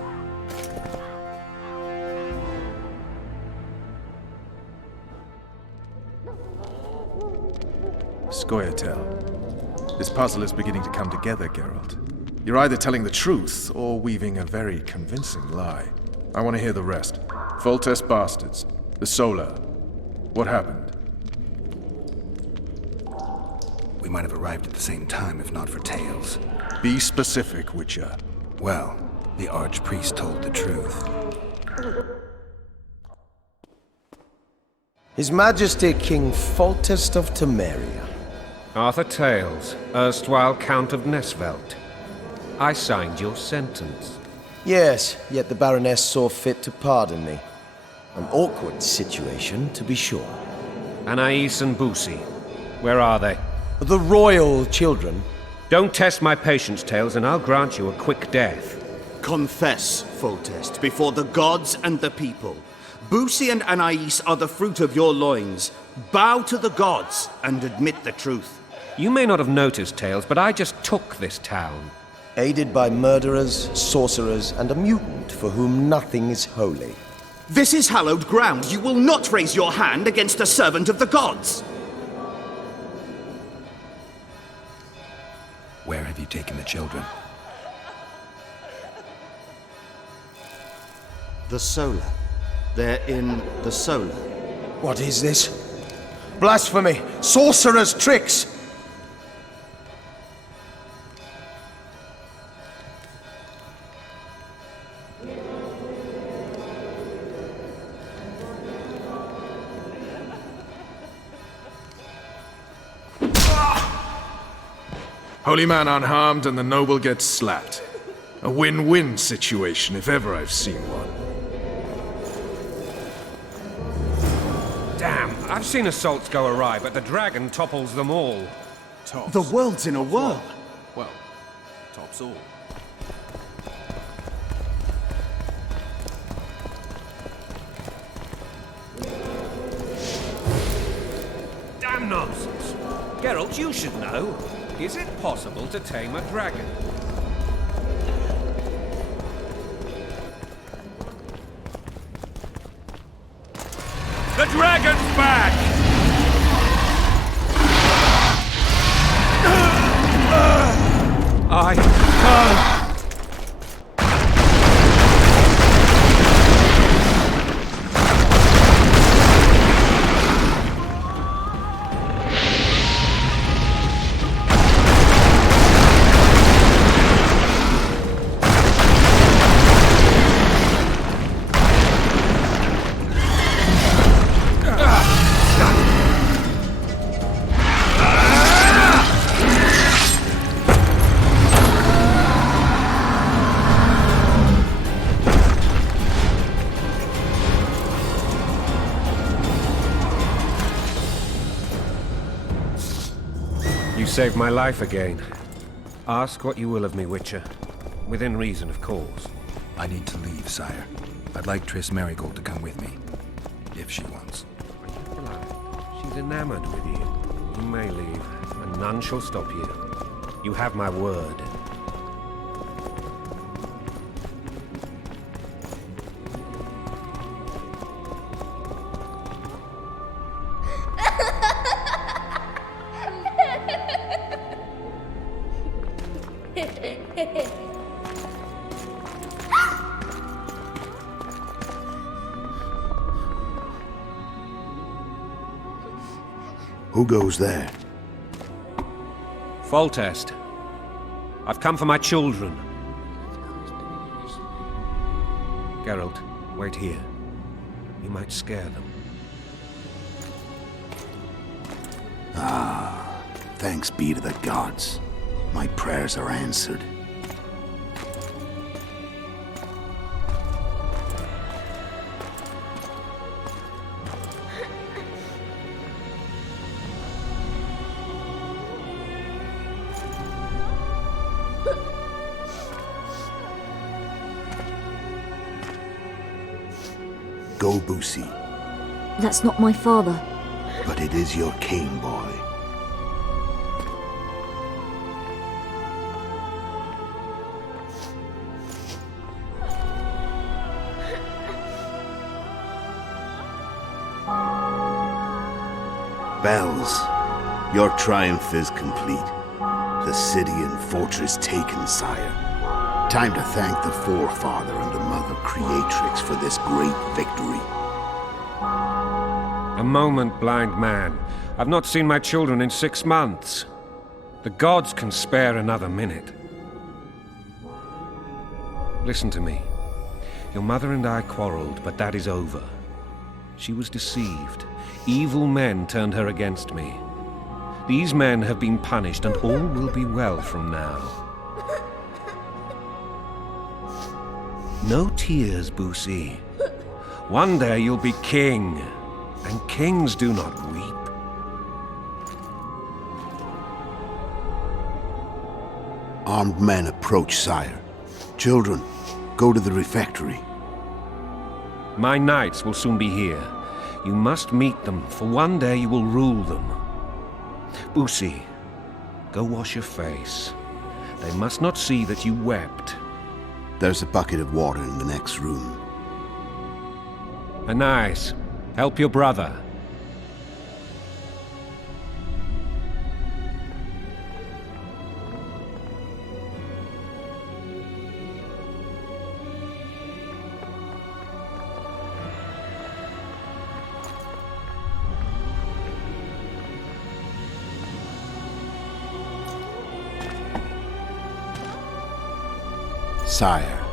Scoia'tael. This puzzle is beginning to come together, Geralt. You're either telling the truth or weaving a very convincing lie. I want to hear the rest. Foltest bastards. The Solar. What happened? We might have arrived at the same time if not for tales. Be specific, Witcher. Well, the Archpriest told the truth. His Majesty King Foltest of Temeria. Arthur Tales, erstwhile Count of Nesvelt. I signed your sentence. Yes, yet the Baroness saw fit to pardon me. An awkward situation, to be sure. Anais and Boussy, where are they? The royal children. Don't test my patience, Tales, and I'll grant you a quick death. Confess, Foltest, before the gods and the people. Boussy and Anais are the fruit of your loins. Bow to the gods and admit the truth. You may not have noticed, Tales, but I just took this town. Aided by murderers, sorcerers, and a mutant for whom nothing is holy. This is hallowed ground. You will not raise your hand against a servant of the gods. Where have you taken the children? The Solar. They're in the Solar. What is this? Blasphemy! Sorcerer's tricks! Holy man unharmed and the noble gets slapped. A win-win situation if ever I've seen one. Damn, I've seen assaults go awry, but the dragon topples them all. The world's in a whirl. Well, tops all. Damn nonsense! Geralt, you should know. Is it possible to tame a dragon? The dragon's back! I can't! You saved my life again. Ask what you will of me, Witcher. Within reason, of course. I need to leave, sire. I'd like Triss Merigold to come with me. If she wants. She's enamored with you. You may leave, and none shall stop you. You have my word. Who goes there? Foltest. I've come for my children. Geralt, wait here. You might scare them. Ah, thanks be to the gods. My prayers are answered. Go, Boosie. That's not my father. But it is your king, boy. Bells, your triumph is complete. The city and fortress taken, sire. Time to thank the Forefather and the Mother Creatrix for this great victory. A moment, blind man. I've not seen my children in 6 months. The gods can spare another minute. Listen to me. Your mother and I quarreled, but that is over. She was deceived. Evil men turned her against me. These men have been punished, and all will be well from now. No tears, Boosie. One day you'll be king, and kings do not weep. Armed men approach, sire. Children, go to the refectory. My knights will soon be here. You must meet them, for one day you will rule them. Boosie, go wash your face. They must not see that you wept. There's a bucket of water in the next room. Anais, help your brother. Sire,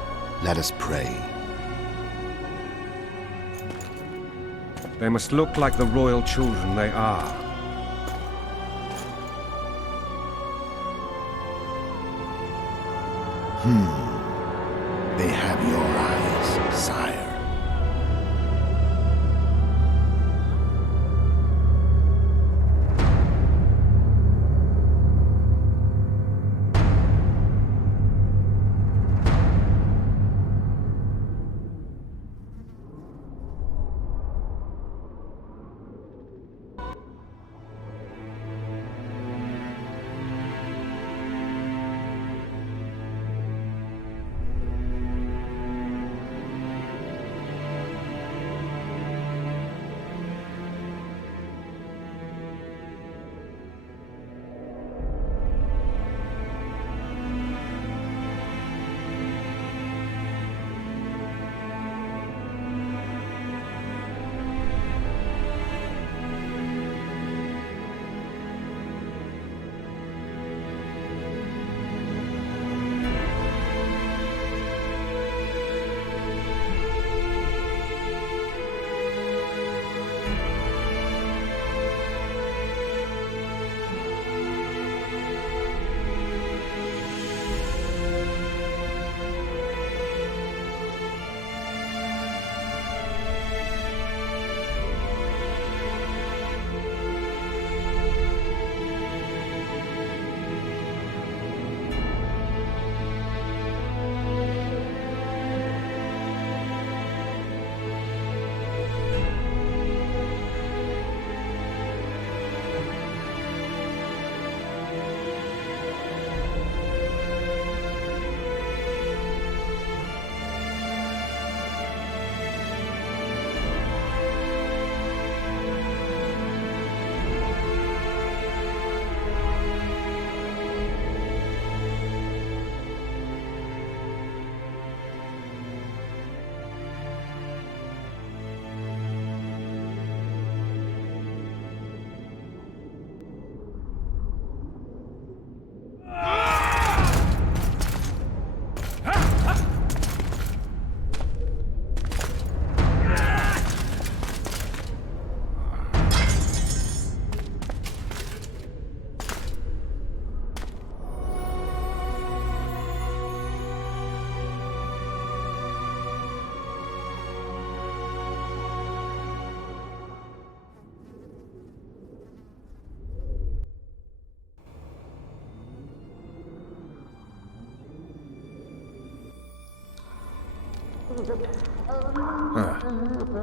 let us pray. They must look like the royal children they are. They have your eyes, sire.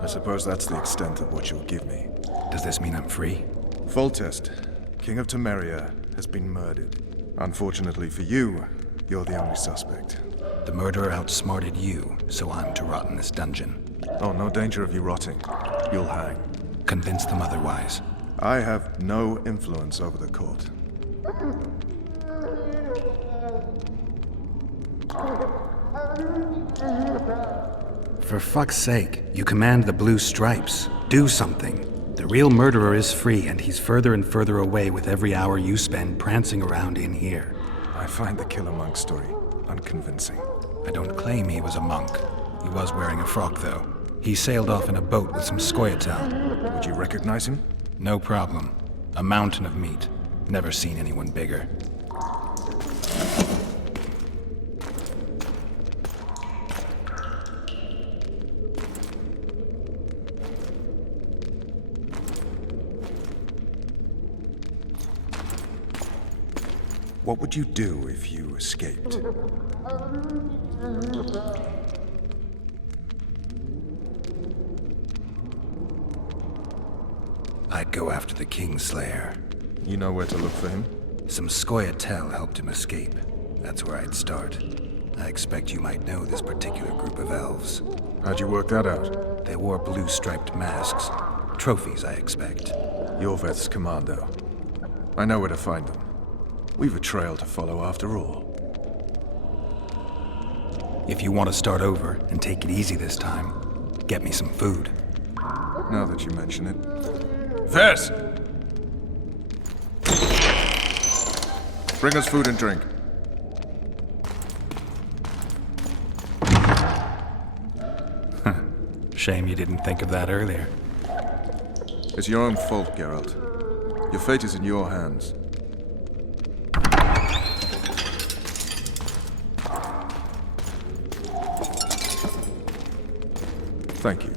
I suppose that's the extent of what you'll give me. Does this mean I'm free? Foltest, King of Temeria, has been murdered. Unfortunately for you, you're the only suspect. The murderer outsmarted you, so I'm to rot in this dungeon. Oh, no danger of you rotting. You'll hang. Convince them otherwise. I have no influence over the court. For fuck's sake, you command the Blue Stripes. Do something. The real murderer is free, and he's further and further away with every hour you spend prancing around in here. I find the Killer Monk story unconvincing. I don't claim he was a monk. He was wearing a frock, though. He sailed off in a boat with some Scoia'tael. Would you recognize him? No problem. A mountain of meat. Never seen anyone bigger. What would you do if you escaped? I'd go after the Kingslayer. You know where to look for him? Some Scoia'tael helped him escape. That's where I'd start. I expect you might know this particular group of elves. How'd you work that out? They wore blue-striped masks. Trophies, I expect. Yorveth's commando. I know where to find them. We've a trail to follow after all. If you want to start over and take it easy this time, get me some food. Now that you mention it. Vess! Bring us food and drink. Shame you didn't think of that earlier. It's your own fault, Geralt. Your fate is in your hands. Thank you.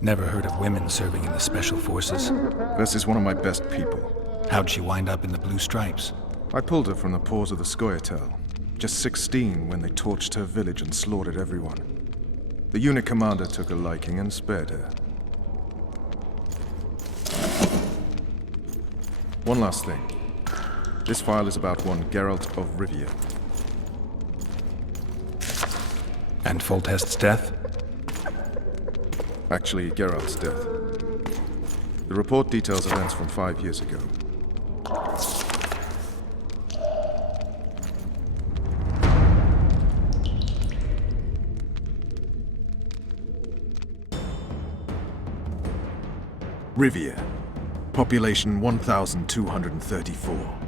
Never heard of women serving in the Special Forces. Vess is one of my best people. How'd she wind up in the Blue Stripes? I pulled her from the paws of the Scoia'tael. Just 16 when they torched her village and slaughtered everyone. The unit commander took a liking and spared her. One last thing. This file is about one Geralt of Rivia. And Foltest's death? Actually, Geralt's death. The report details events from 5 years ago. Rivia. Population 1,234.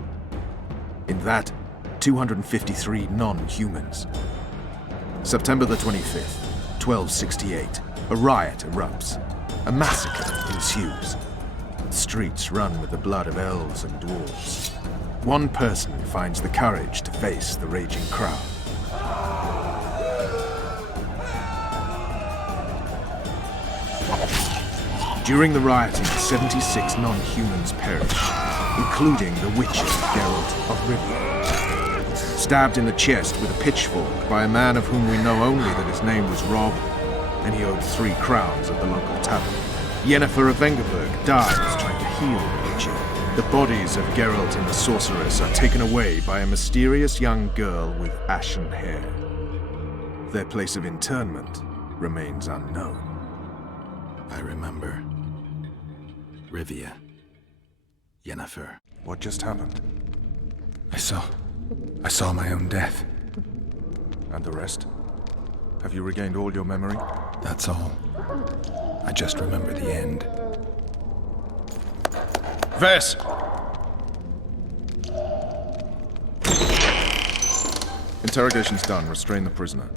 In that, 253 non-humans. September the 25th, 1268. A riot erupts. A massacre ensues. Streets run with the blood of elves and dwarves. One person finds the courage to face the raging crowd. During the rioting, 76 non-humans perished, including the Witcher Geralt of Rivia. Stabbed in the chest with a pitchfork by a man of whom we know only that his name was Rob, and he owed 3 crowns at the local tavern. Yennefer of Vengerberg dies trying to heal the Witcher. The bodies of Geralt and the Sorceress are taken away by a mysterious young girl with ashen hair. Their place of interment remains unknown. I remember. Rivia. Yennefer. What just happened? I saw my own death. And the rest? Have you regained all your memory? That's all. I just remember the end. Vess! Interrogation's done. Restrain the prisoner.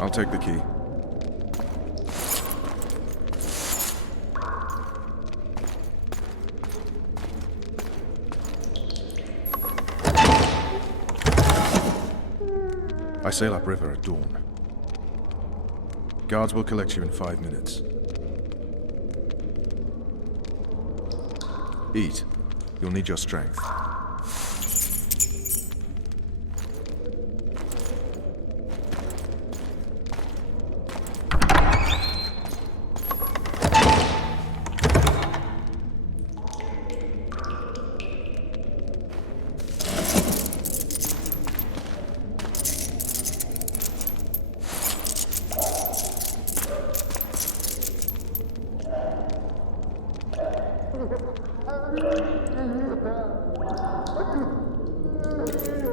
I'll take the key. I sail upriver at dawn. Guards will collect you in 5 minutes. Eat. You'll need your strength.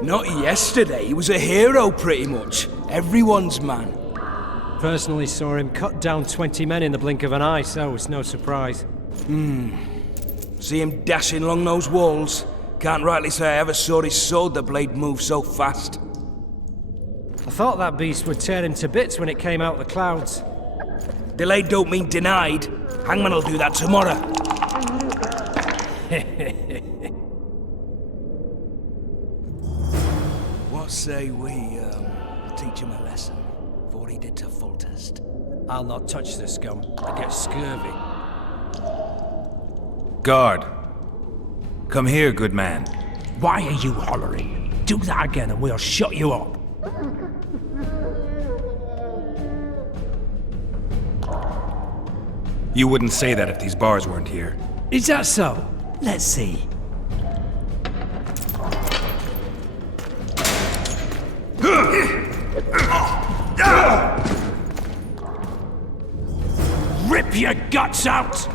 Not yesterday, he was a hero pretty much. Everyone's man. Personally saw him cut down 20 men in the blink of an eye, so it's no surprise. See him dashing along those walls? Can't rightly say I ever saw his sword the blade move so fast. I thought that beast would tear him to bits when it came out of the clouds. Delayed don't mean denied. Hangman will do that tomorrow. What say we, teach him a lesson, for what he did to Foltest? I'll not touch the scum. I get scurvy. Guard! Come here, good man. Why are you hollering? Do that again and we'll shut you up. You wouldn't say that if these bars weren't here. Is that so? Let's see. Rip your guts out!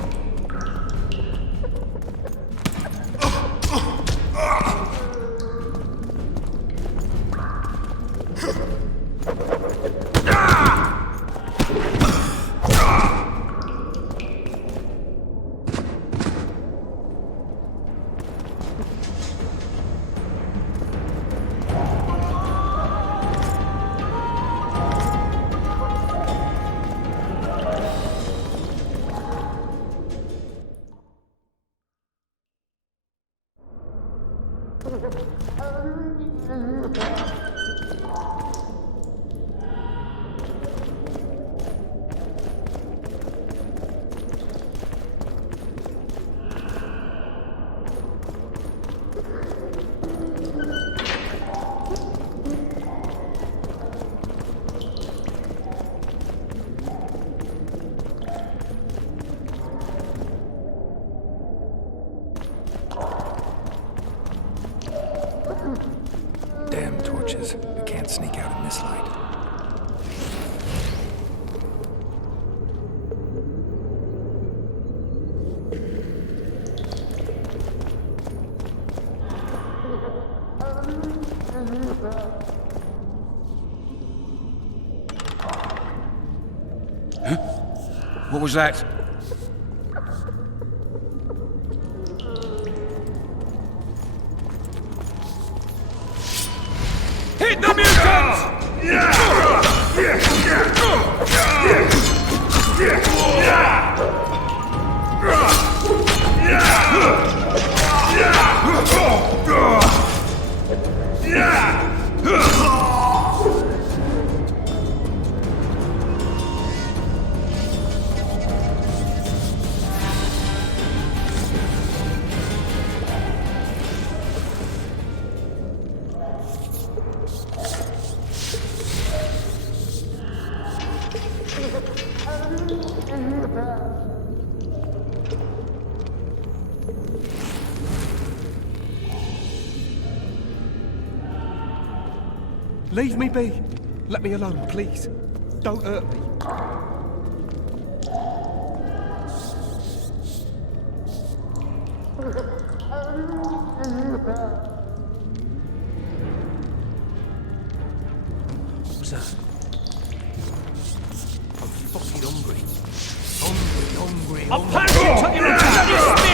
Damn torches. We can't sneak out in this light. Huh? What was that? Hit the mutants! Leave me be. Let me alone, please. Don't hurt me. What was that? I'm fucking hungry. Hungry. I'll punish you till you're a bloody